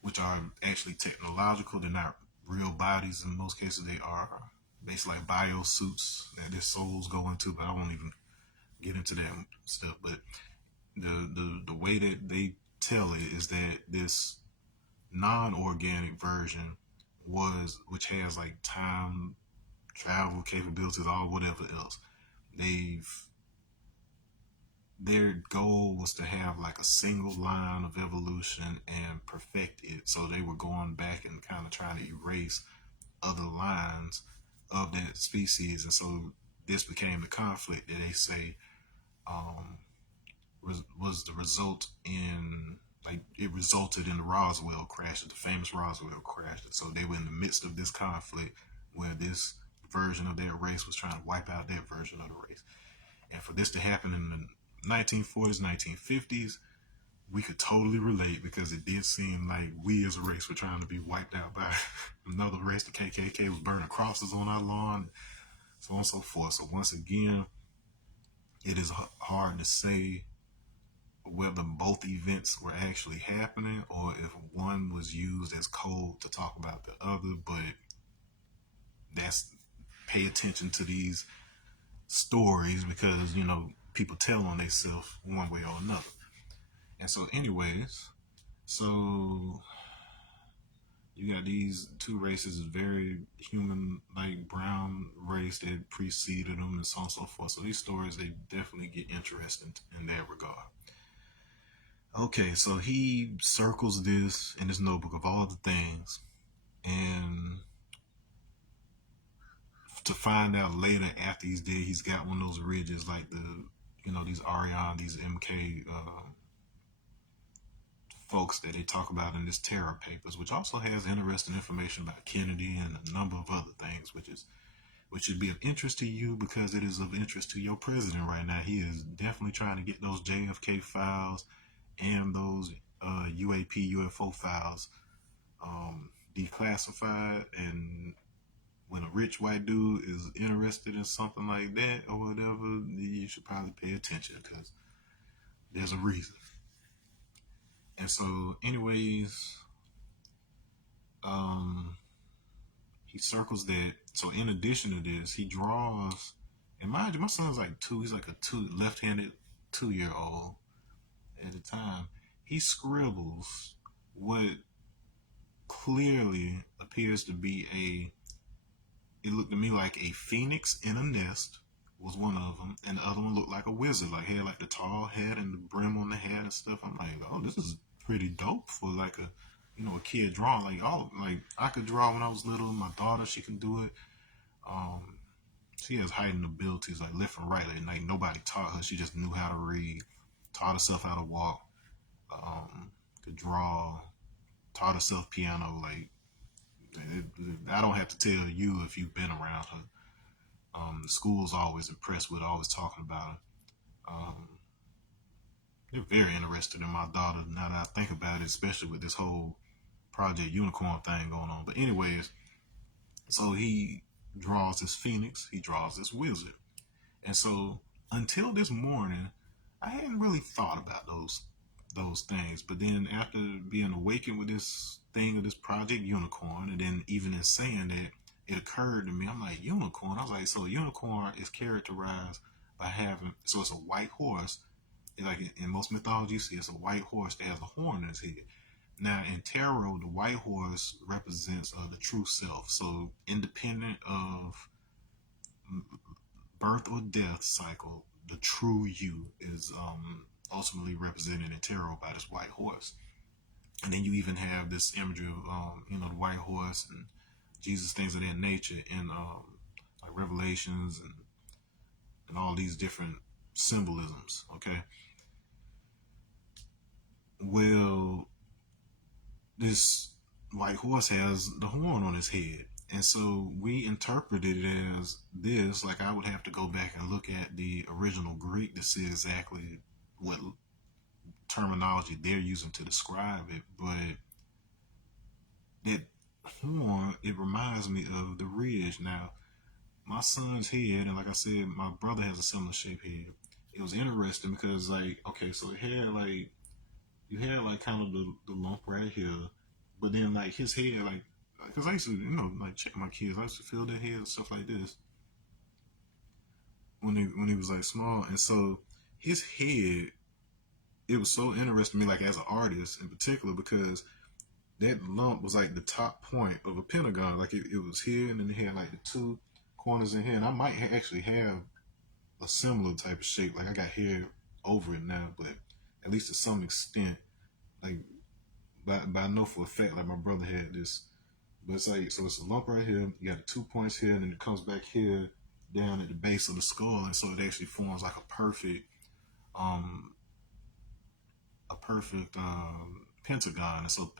which are actually technological. They're not real bodies in most cases. They are basically like bio suits that their souls go into. But I won't even get into that stuff. But the way that they tell it is that this non-organic version which has like time travel capabilities or whatever else, their goal was to have like a single line of evolution and perfect it. So they were going back and kind of trying to erase other lines of that species. And so this became the conflict that they say was the result in like it resulted in the Roswell crash, the famous Roswell crash. So they were in the midst of this conflict where this version of their race was trying to wipe out that version of the race. And for this to happen in the 1940s, 1950s, we could totally relate because it did seem like we as a race were trying to be wiped out by another race. The KKK was burning crosses on our lawn, so on and so forth. So once again, it is hard to say whether both events were actually happening or if one was used as code to talk about the other. But that's pay attention to these stories because people tell on themselves one way or another. And so, anyways, so you got these two races, very human, like brown race that preceded them, and so on and so forth. So these stories, they definitely get interesting in that regard. Okay, so he circles this in his notebook of all the things, and to find out later after he's dead, he's got one of those ridges like these Arion, these MK folks that they talk about in this Terror Papers, which also has interesting information about Kennedy and a number of other things, which should be of interest to you because it is of interest to your president right now. He is definitely trying to get those JFK files and those UAP UFO files declassified. And when a rich white dude is interested in something like that or whatever, you should probably pay attention because there's a reason. And so, anyways, he circles that. So, in addition to this, he draws. And mind you, my son's like 2. He's like a left-handed 2-year-old at the time. He scribbles what clearly appears to be it looked to me like a phoenix in a nest was one of them, and the other one looked like a wizard, like had like the tall head and the brim on the head and stuff. I'm like, oh, this is pretty dope for like a kid drawing. Like I could draw when I was little. My daughter, she can do it. She has heightened abilities like left and right. Like nobody taught her. She just knew how to read, taught herself how to walk, could draw, taught herself piano. Like I don't have to tell you if you've been around her. The school's always impressed with, always talking about her. They're very interested in my daughter now that I think about it, especially with this whole Project Unicorn thing going on. But anyways, so he draws this phoenix, he draws this wizard. And so until this morning, I hadn't really thought about those things. But then after being awakened with this thing of this Project Unicorn, and then even in saying that, it occurred to me, I'm like, unicorn. I was like, so unicorn is characterized by having, so it's a white horse. Like in most mythology, you see it's a white horse that has a horn in its head. Now in tarot, the white horse represents the true self. So independent of birth or death cycle, the true you is ultimately represented in tarot by this white horse. And then you even have this imagery of the white horse and Jesus, things of that nature in like Revelations and all these different symbolisms. Okay, well, this white horse has the horn on his head, and so we interpreted it as this. Like I would have to go back and look at the original Greek to see exactly what terminology they're using to describe it, but that horn, it reminds me of the ridge. Now, my son's head, and like I said, my brother has a similar shaped head. It was interesting because, like, okay, so it had like you had like kind of the lump right here, but then like his head, like, because I used to, like check my kids, I used to feel their head and stuff like this when he was like small, and so his head, it was so interesting to me, like as an artist in particular, because that lump was like the top point of a pentagon. Like it was here, and then it had like the two corners in here, and I might actually have a similar type of shape. Like I got hair over it now, but at least to some extent, like but I know for a fact, like my brother had this. But it's like, so it's a lump right here. You got the 2 points here, and then it comes back here down at the base of the skull, and so it actually forms like um, a perfect pentagon. And so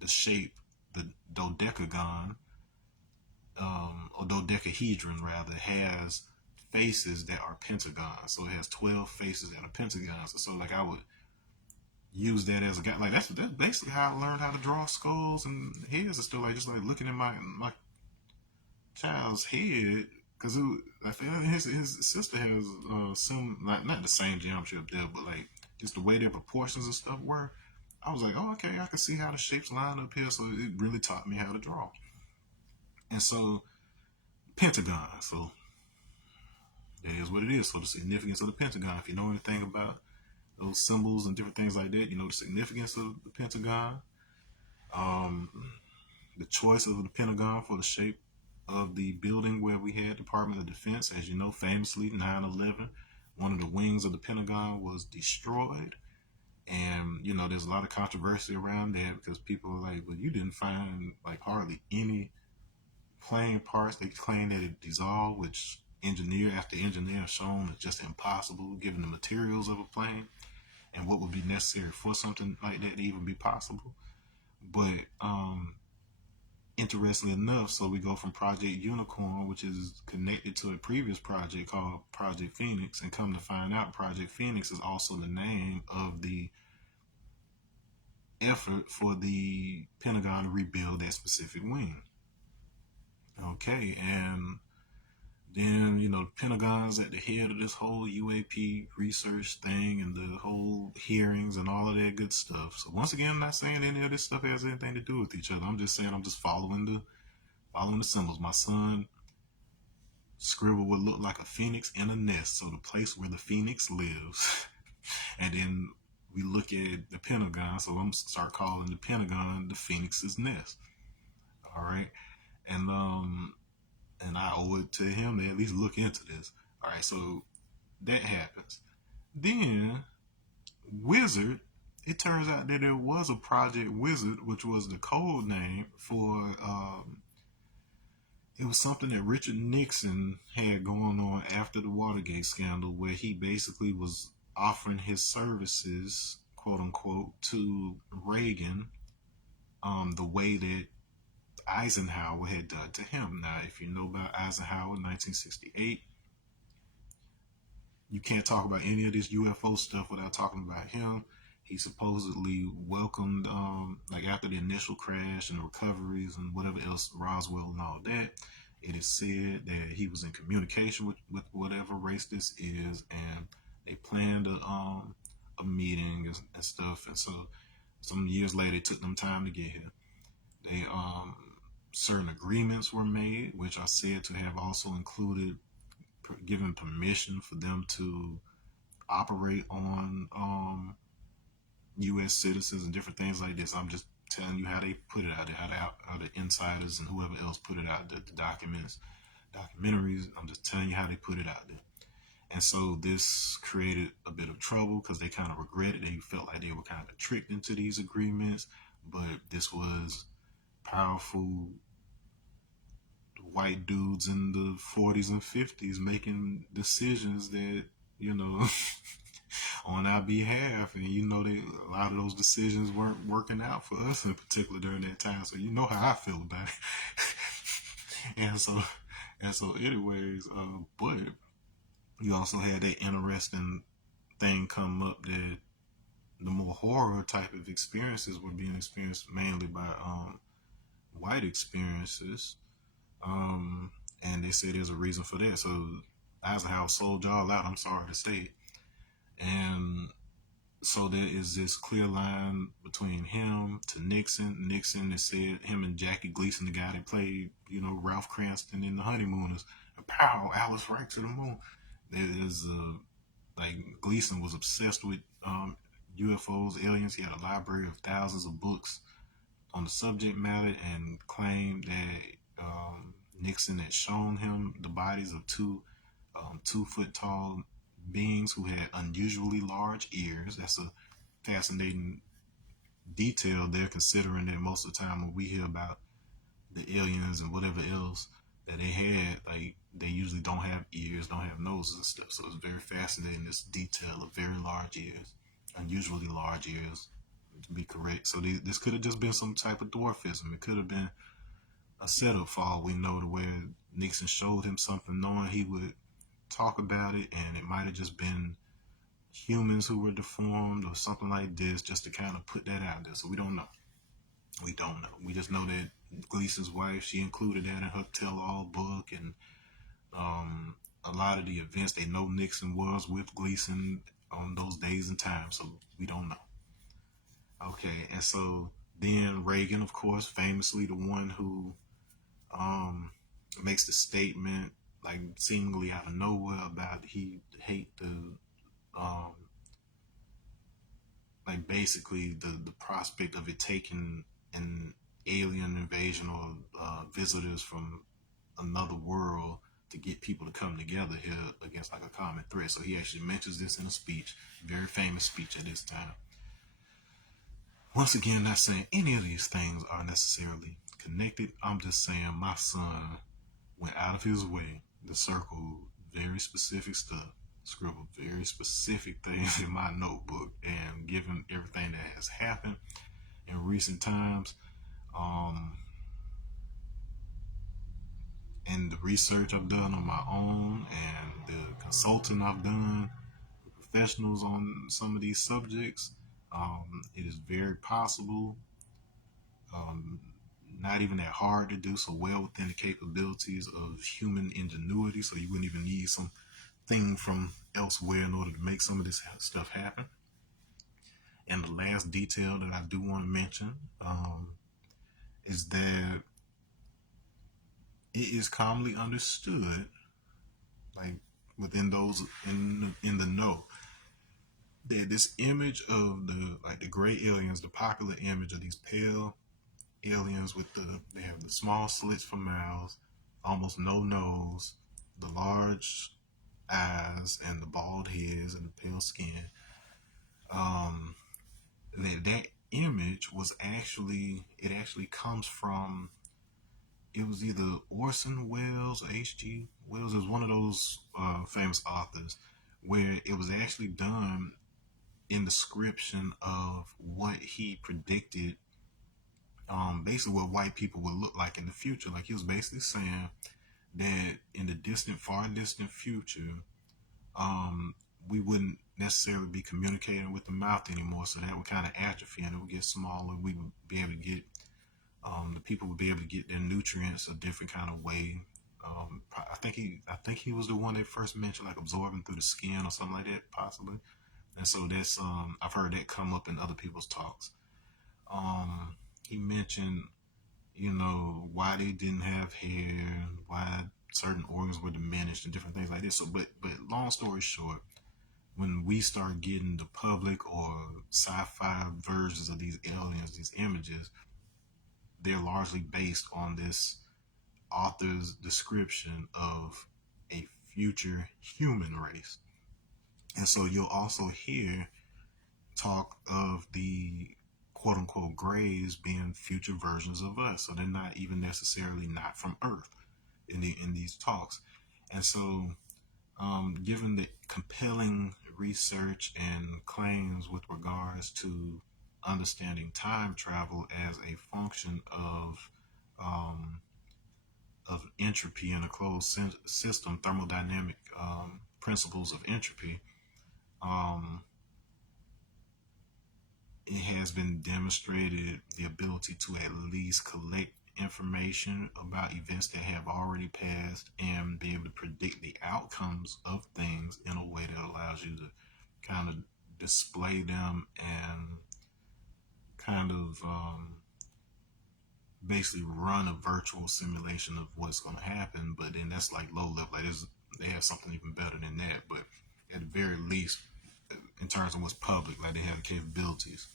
the shape, the dodecagon, or dodecahedron rather, has faces that are pentagons. So it has 12 faces that are pentagons. And so like I would use that as a guy. Like that's basically how I learned how to draw skulls and heads and stuff. Like just like looking at my child's head, because I feel his sister has some not the same geometry up there, but like just the way their proportions and stuff were. I was like, oh, okay, I can see how the shapes line up here. So it really taught me how to draw. And so pentagon. So that is what it is. So the significance of the pentagon. If you know anything about those symbols and different things like that, you know the significance of the pentagon. Um, the choice of the pentagon for the shape of the building where we had Department of Defense. As you know, famously 9/11, one of the wings of the Pentagon was destroyed. And, you know, there's a lot of controversy around that because people are like, well, you didn't find like hardly any plane parts. They claim that it dissolved, which engineer after engineer have shown is just impossible given the materials of a plane and what would be necessary for something like that to even be possible. But interestingly enough, so we go from Project Unicorn, which is connected to a previous project called Project Phoenix, and come to find out Project Phoenix is also the name of the effort for the Pentagon to rebuild that specific wing. Okay, and then, you know, the Pentagon's at the head of this whole UAP research thing and the whole hearings and all of that good stuff. So once again, I'm not saying any of this stuff has anything to do with each other. I'm just saying I'm just following the symbols. My son scribbled what looked like a phoenix in a nest, so the place where the phoenix lives. And then we look at the Pentagon, so I'm gonna start calling the Pentagon the Phoenix's nest. All right, and I owe it to him to at least look into this. All right, so that happens. Then Wizard. It turns out that there was a Project Wizard, which was the code name for it was something that Richard Nixon had going on after the Watergate scandal, where he basically was offering his services, quote unquote, to Reagan, the way that Eisenhower had done to him. Now, if you know about Eisenhower, 1968, you can't talk about any of this UFO stuff without talking about him. He supposedly welcomed, like after the initial crash and the recoveries and whatever else, Roswell and all that. It is said that he was in communication with whatever race this is, and they planned a meeting and stuff. And so, some years later, it took them time to get here. They certain agreements were made, which are said to have also included given permission for them to operate on U.S. citizens and different things like this. I'm just telling you how they put it out there, how the insiders and whoever else put it out there, the documentaries. I'm just telling you how they put it out there. And so this created a bit of trouble because they kind of regretted. They felt like they were kind of tricked into these agreements, but this was powerful white dudes in the 40s and 50s making decisions that, you know, on our behalf. And, you know, a lot of those decisions weren't working out for us in particular during that time. So you know how I feel about it. and so anyways, but you also had that interesting thing come up that the more horror type of experiences were being experienced mainly by white experiences. And they say there's a reason for that. So Eisenhower sold y'all out, I'm sorry to state. And so there is this clear line between him to Nixon. Nixon has said him and Jackie Gleason, the guy that played, you know, Ralph Cranston in The Honeymooners, and pow, Alice right to the moon. There's like Gleason was obsessed with UFOs, aliens. He had a library of thousands of books on the subject matter and claimed that Nixon had shown him the bodies of two 2 foot tall beings who had unusually large ears. That's a fascinating detail there, considering that most of the time when we hear about the aliens and whatever else that they had, like they usually don't have ears, don't have noses and stuff. So it's very fascinating, this detail of very large ears, unusually large ears, to be correct. So this could have just been some type of dwarfism. It could have been a setup for all we know, to where Nixon showed him something knowing he would talk about it, and it might have just been humans who were deformed or something like this, just to kind of put that out there. So we don't know. We don't know. We just know that Gleason's wife, she included that in her tell-all book, and A lot of the events, they know Nixon was with Gleason on those days and times, so we don't know. Okay, and so then Reagan, of course, famously the one who um, makes the statement, like seemingly out of nowhere, about he hate the um, like basically the prospect of it taking an alien invasion or visitors from another world to get people to come together here against like a common threat. So he actually mentions this in a speech, very famous speech at this time. Once again, not saying any of these things are necessarily connected. I'm just saying my son went out of his way to circle very specific stuff, scribble very specific things in my notebook, and given everything that has happened in recent times, um, and the research I've done on my own, and the consulting I've done with professionals on some of these subjects, it is very possible, um, not even that hard to do, so well within the capabilities of human ingenuity, so you wouldn't even need something from elsewhere in order to make some of this stuff happen. And the last detail that I do want to mention is that it is commonly understood, like within those in the know, that this image of the gray aliens, the popular image of these pale aliens with they have the small slits for mouths, almost no nose, the large eyes, and the bald heads and the pale skin. Um, that image was actually comes from, it was either Orson Welles or H.G. Wells. It was one of those famous authors where it was actually done in description of what he predicted, basically what white people would look like in the future. Like he was basically saying that in the distant, far distant future, um, we wouldn't necessarily be communicating with the mouth anymore. So that would kind of atrophy and it would get smaller. We would be able to get, the people would be able to get their nutrients a different kind of way. I think he was the one that first mentioned like absorbing through the skin or something like that, possibly. And so that's I've heard that come up in other people's talks. He mentioned, why they didn't have hair, why certain organs were diminished and different things like this. So, but long story short, when we start getting the public or sci-fi versions of these aliens, these images, they're largely based on this author's description of a future human race. And so you'll also hear talk of the quote unquote grays being future versions of us. So they're not even necessarily not from Earth in these talks. And so, given the compelling research and claims with regards to understanding time travel as a function of entropy in a closed system, thermodynamic principles of entropy, um, it has been demonstrated the ability to at least collect information about events that have already passed and be able to predict the outcomes of things in a way that allows you to kind of display them and kind of basically run a virtual simulation of what's going to happen. But then that's like low level. Like they have something even better than that. But at the very least, in terms of what's public, like they have the capabilities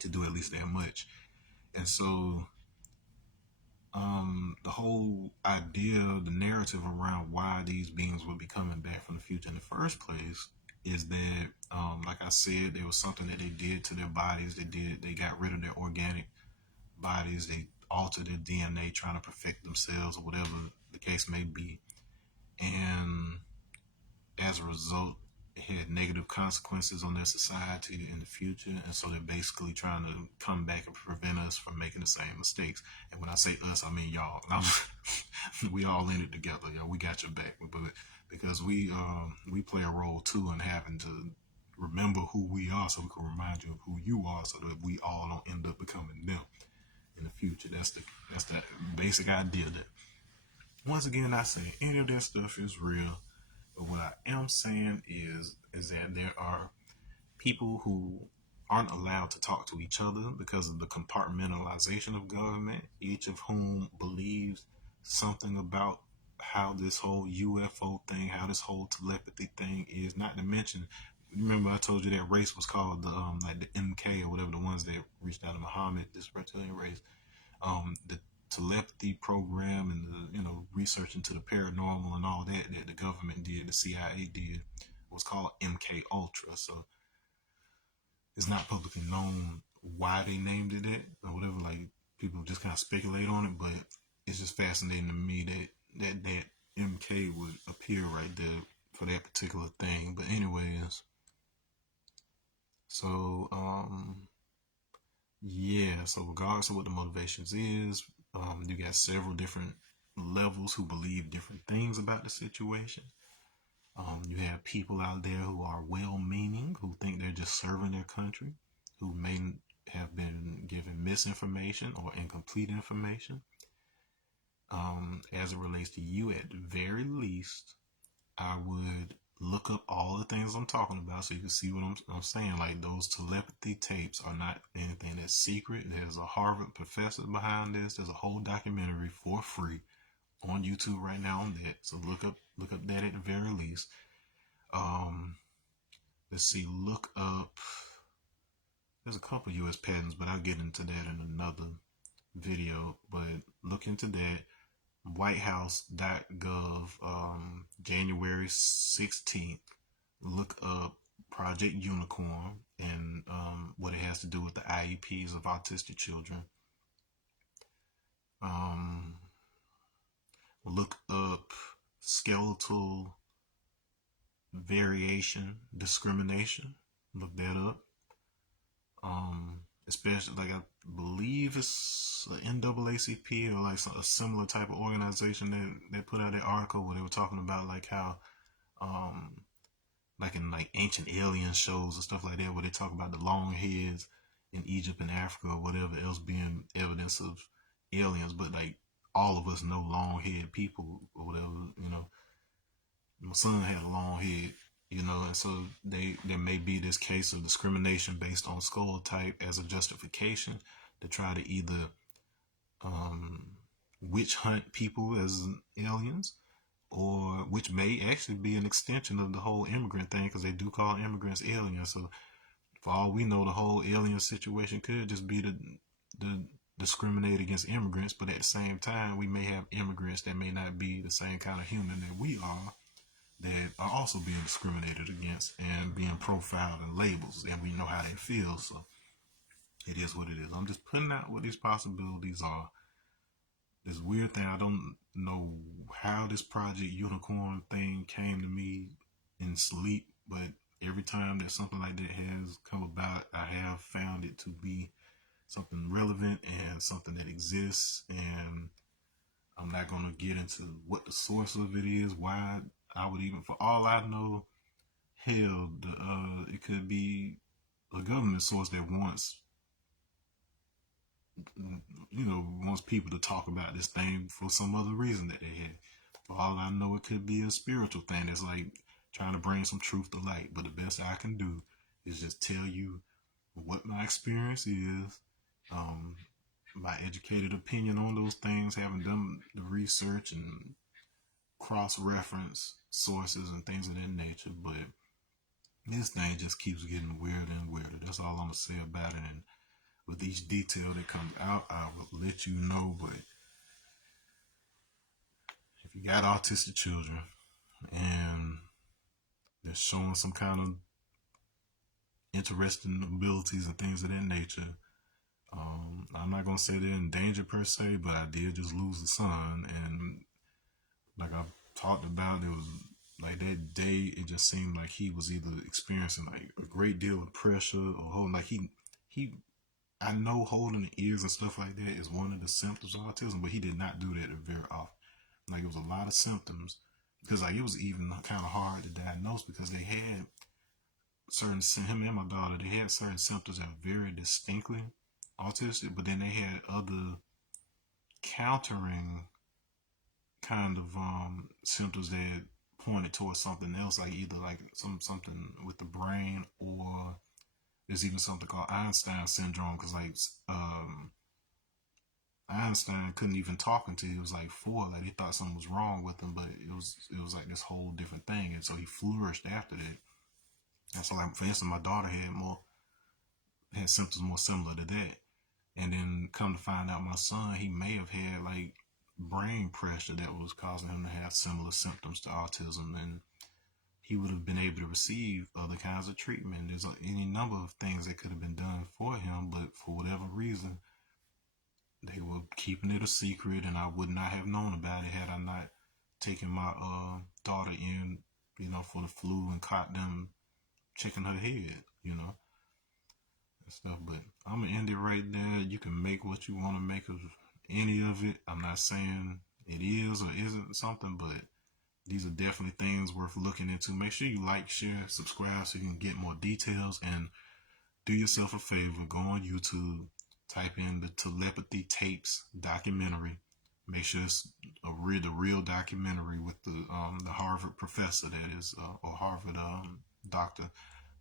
to do at least that much. And so the whole idea, the narrative around why these beings would be coming back from the future in the first place is that, like I said, there was something that they did to their bodies. They got rid of their organic bodies. They altered their DNA trying to perfect themselves or whatever the case may be. And as a result, it had negative consequences on their society in the future. And so they're basically trying to come back and prevent us from making the same mistakes. And when I say us, I mean y'all. We all in it together. Y'all, we got your back. But because we play a role too in having to remember who we are so we can remind you of who you are so that we all don't end up becoming them in the future. That's the basic idea there. Once again, I say any of that stuff is real. But what I am saying is that there are people who aren't allowed to talk to each other because of the compartmentalization of government, each of whom believes something about how this whole UFO thing, how this whole telepathy thing is. Not to mention, remember I told you that race was called the like the MK or whatever, the ones that reached out to Muhammad, this reptilian race. The telepathy program and the research into the paranormal and all that that the government did, the CIA did, was called MK Ultra. So it's not publicly known why they named it that or whatever. Like people just kind of speculate on it, but it's just fascinating to me that MK would appear right there for that particular thing. But anyways, so yeah. So regardless of what the motivations is, you got several different levels who believe different things about the situation. You have people out there who are well-meaning, who think they're just serving their country, who may have been given misinformation or incomplete information. As it relates to you, at the very least, I would look up all the things I'm talking about so you can see what I'm saying. Like those telepathy tapes are not anything that's secret. There's a Harvard professor behind this. There's a whole documentary for free on YouTube right now on that. So look up that at the very least. Um, let's see, look up. There's a couple U.S. patents, but I'll get into that in another video. But look into that. WhiteHouse.gov, January 16th. Look up Project Unicorn and what it has to do with the IEPs of autistic children. Look up skeletal variation discrimination. Look that up. Especially like I believe it's an NAACP or like a similar type of organization that put out that article where they were talking about like how like in like ancient alien shows and stuff like that where they talk about the long heads in Egypt and Africa or whatever else being evidence of aliens, but like all of us know long head people or whatever, my son had a long head, and so there may be this case of discrimination based on skull type as a justification to try to either witch hunt people as aliens, or which may actually be an extension of the whole immigrant thing because they do call immigrants aliens. So for all we know, the whole alien situation could just be the discriminate against immigrants, but at the same time, we may have immigrants that may not be the same kind of human that we are, that are also being discriminated against and being profiled in labels, and we know how that feels. So it is what it is. I'm just putting out what these possibilities are. This weird thing, I don't know how this Project Unicorn thing came to me in sleep, but every time that something like that has come about, I have found it to be something relevant and something that exists. And I'm not going to get into what the source of it is, why I would even, for all I know, hell, it could be a government source that wants people to talk about this thing for some other reason that they had. For all I know, it could be a spiritual thing that's like trying to bring some truth to light. But the best I can do is just tell you what my experience is, my educated opinion on those things, having done the research and cross-reference sources and things of that nature. But this thing just keeps getting weirder and weirder. That's all I'm gonna say about it. And with each detail that comes out, I will let you know. But if you got autistic children and they're showing some kind of interesting abilities and things of that nature, I'm not gonna say they're in danger per se, but I did just lose a son, and like I've talked about, it was like that day. It just seemed like he was either experiencing like a great deal of pressure or holding like he. I know holding the ears and stuff like that is one of the symptoms of autism, but he did not do that very often. Like it was a lot of symptoms because like it was even kind of hard to diagnose because they had certain, him and my daughter, they had certain symptoms that were very distinctly autistic, but then they had other countering kind of symptoms that pointed towards something else, like either like something with the brain, or there's even something called Einstein syndrome, because like Einstein couldn't even talk until he was like 4. Like they thought something was wrong with him, but it was like this whole different thing, and so he flourished after that. And so, like for instance, my daughter had symptoms more similar to that, and then come to find out, my son, he may have had like brain pressure that was causing him to have similar symptoms to autism, and he would have been able to receive other kinds of treatment. There's any number of things that could have been done for him, but for whatever reason, they were keeping it a secret, and I would not have known about it had I not taken my daughter in, for the flu and caught them checking her head, and stuff. But I'm gonna end it right there. You can make what you want to make of any of it. I'm not saying it is or isn't something, but these are definitely things worth looking into. Make sure you like, share, subscribe so you can get more details, and do yourself a favor, go on YouTube, type in the Telepathy Tapes documentary. Make sure it's the real documentary with the Harvard professor that is, or Harvard doctor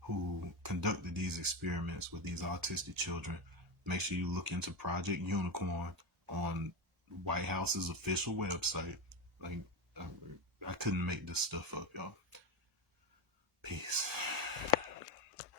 who conducted these experiments with these autistic children. Make sure you look into Project Unicorn on White House's official website. Like, I couldn't make this stuff up, y'all. Peace.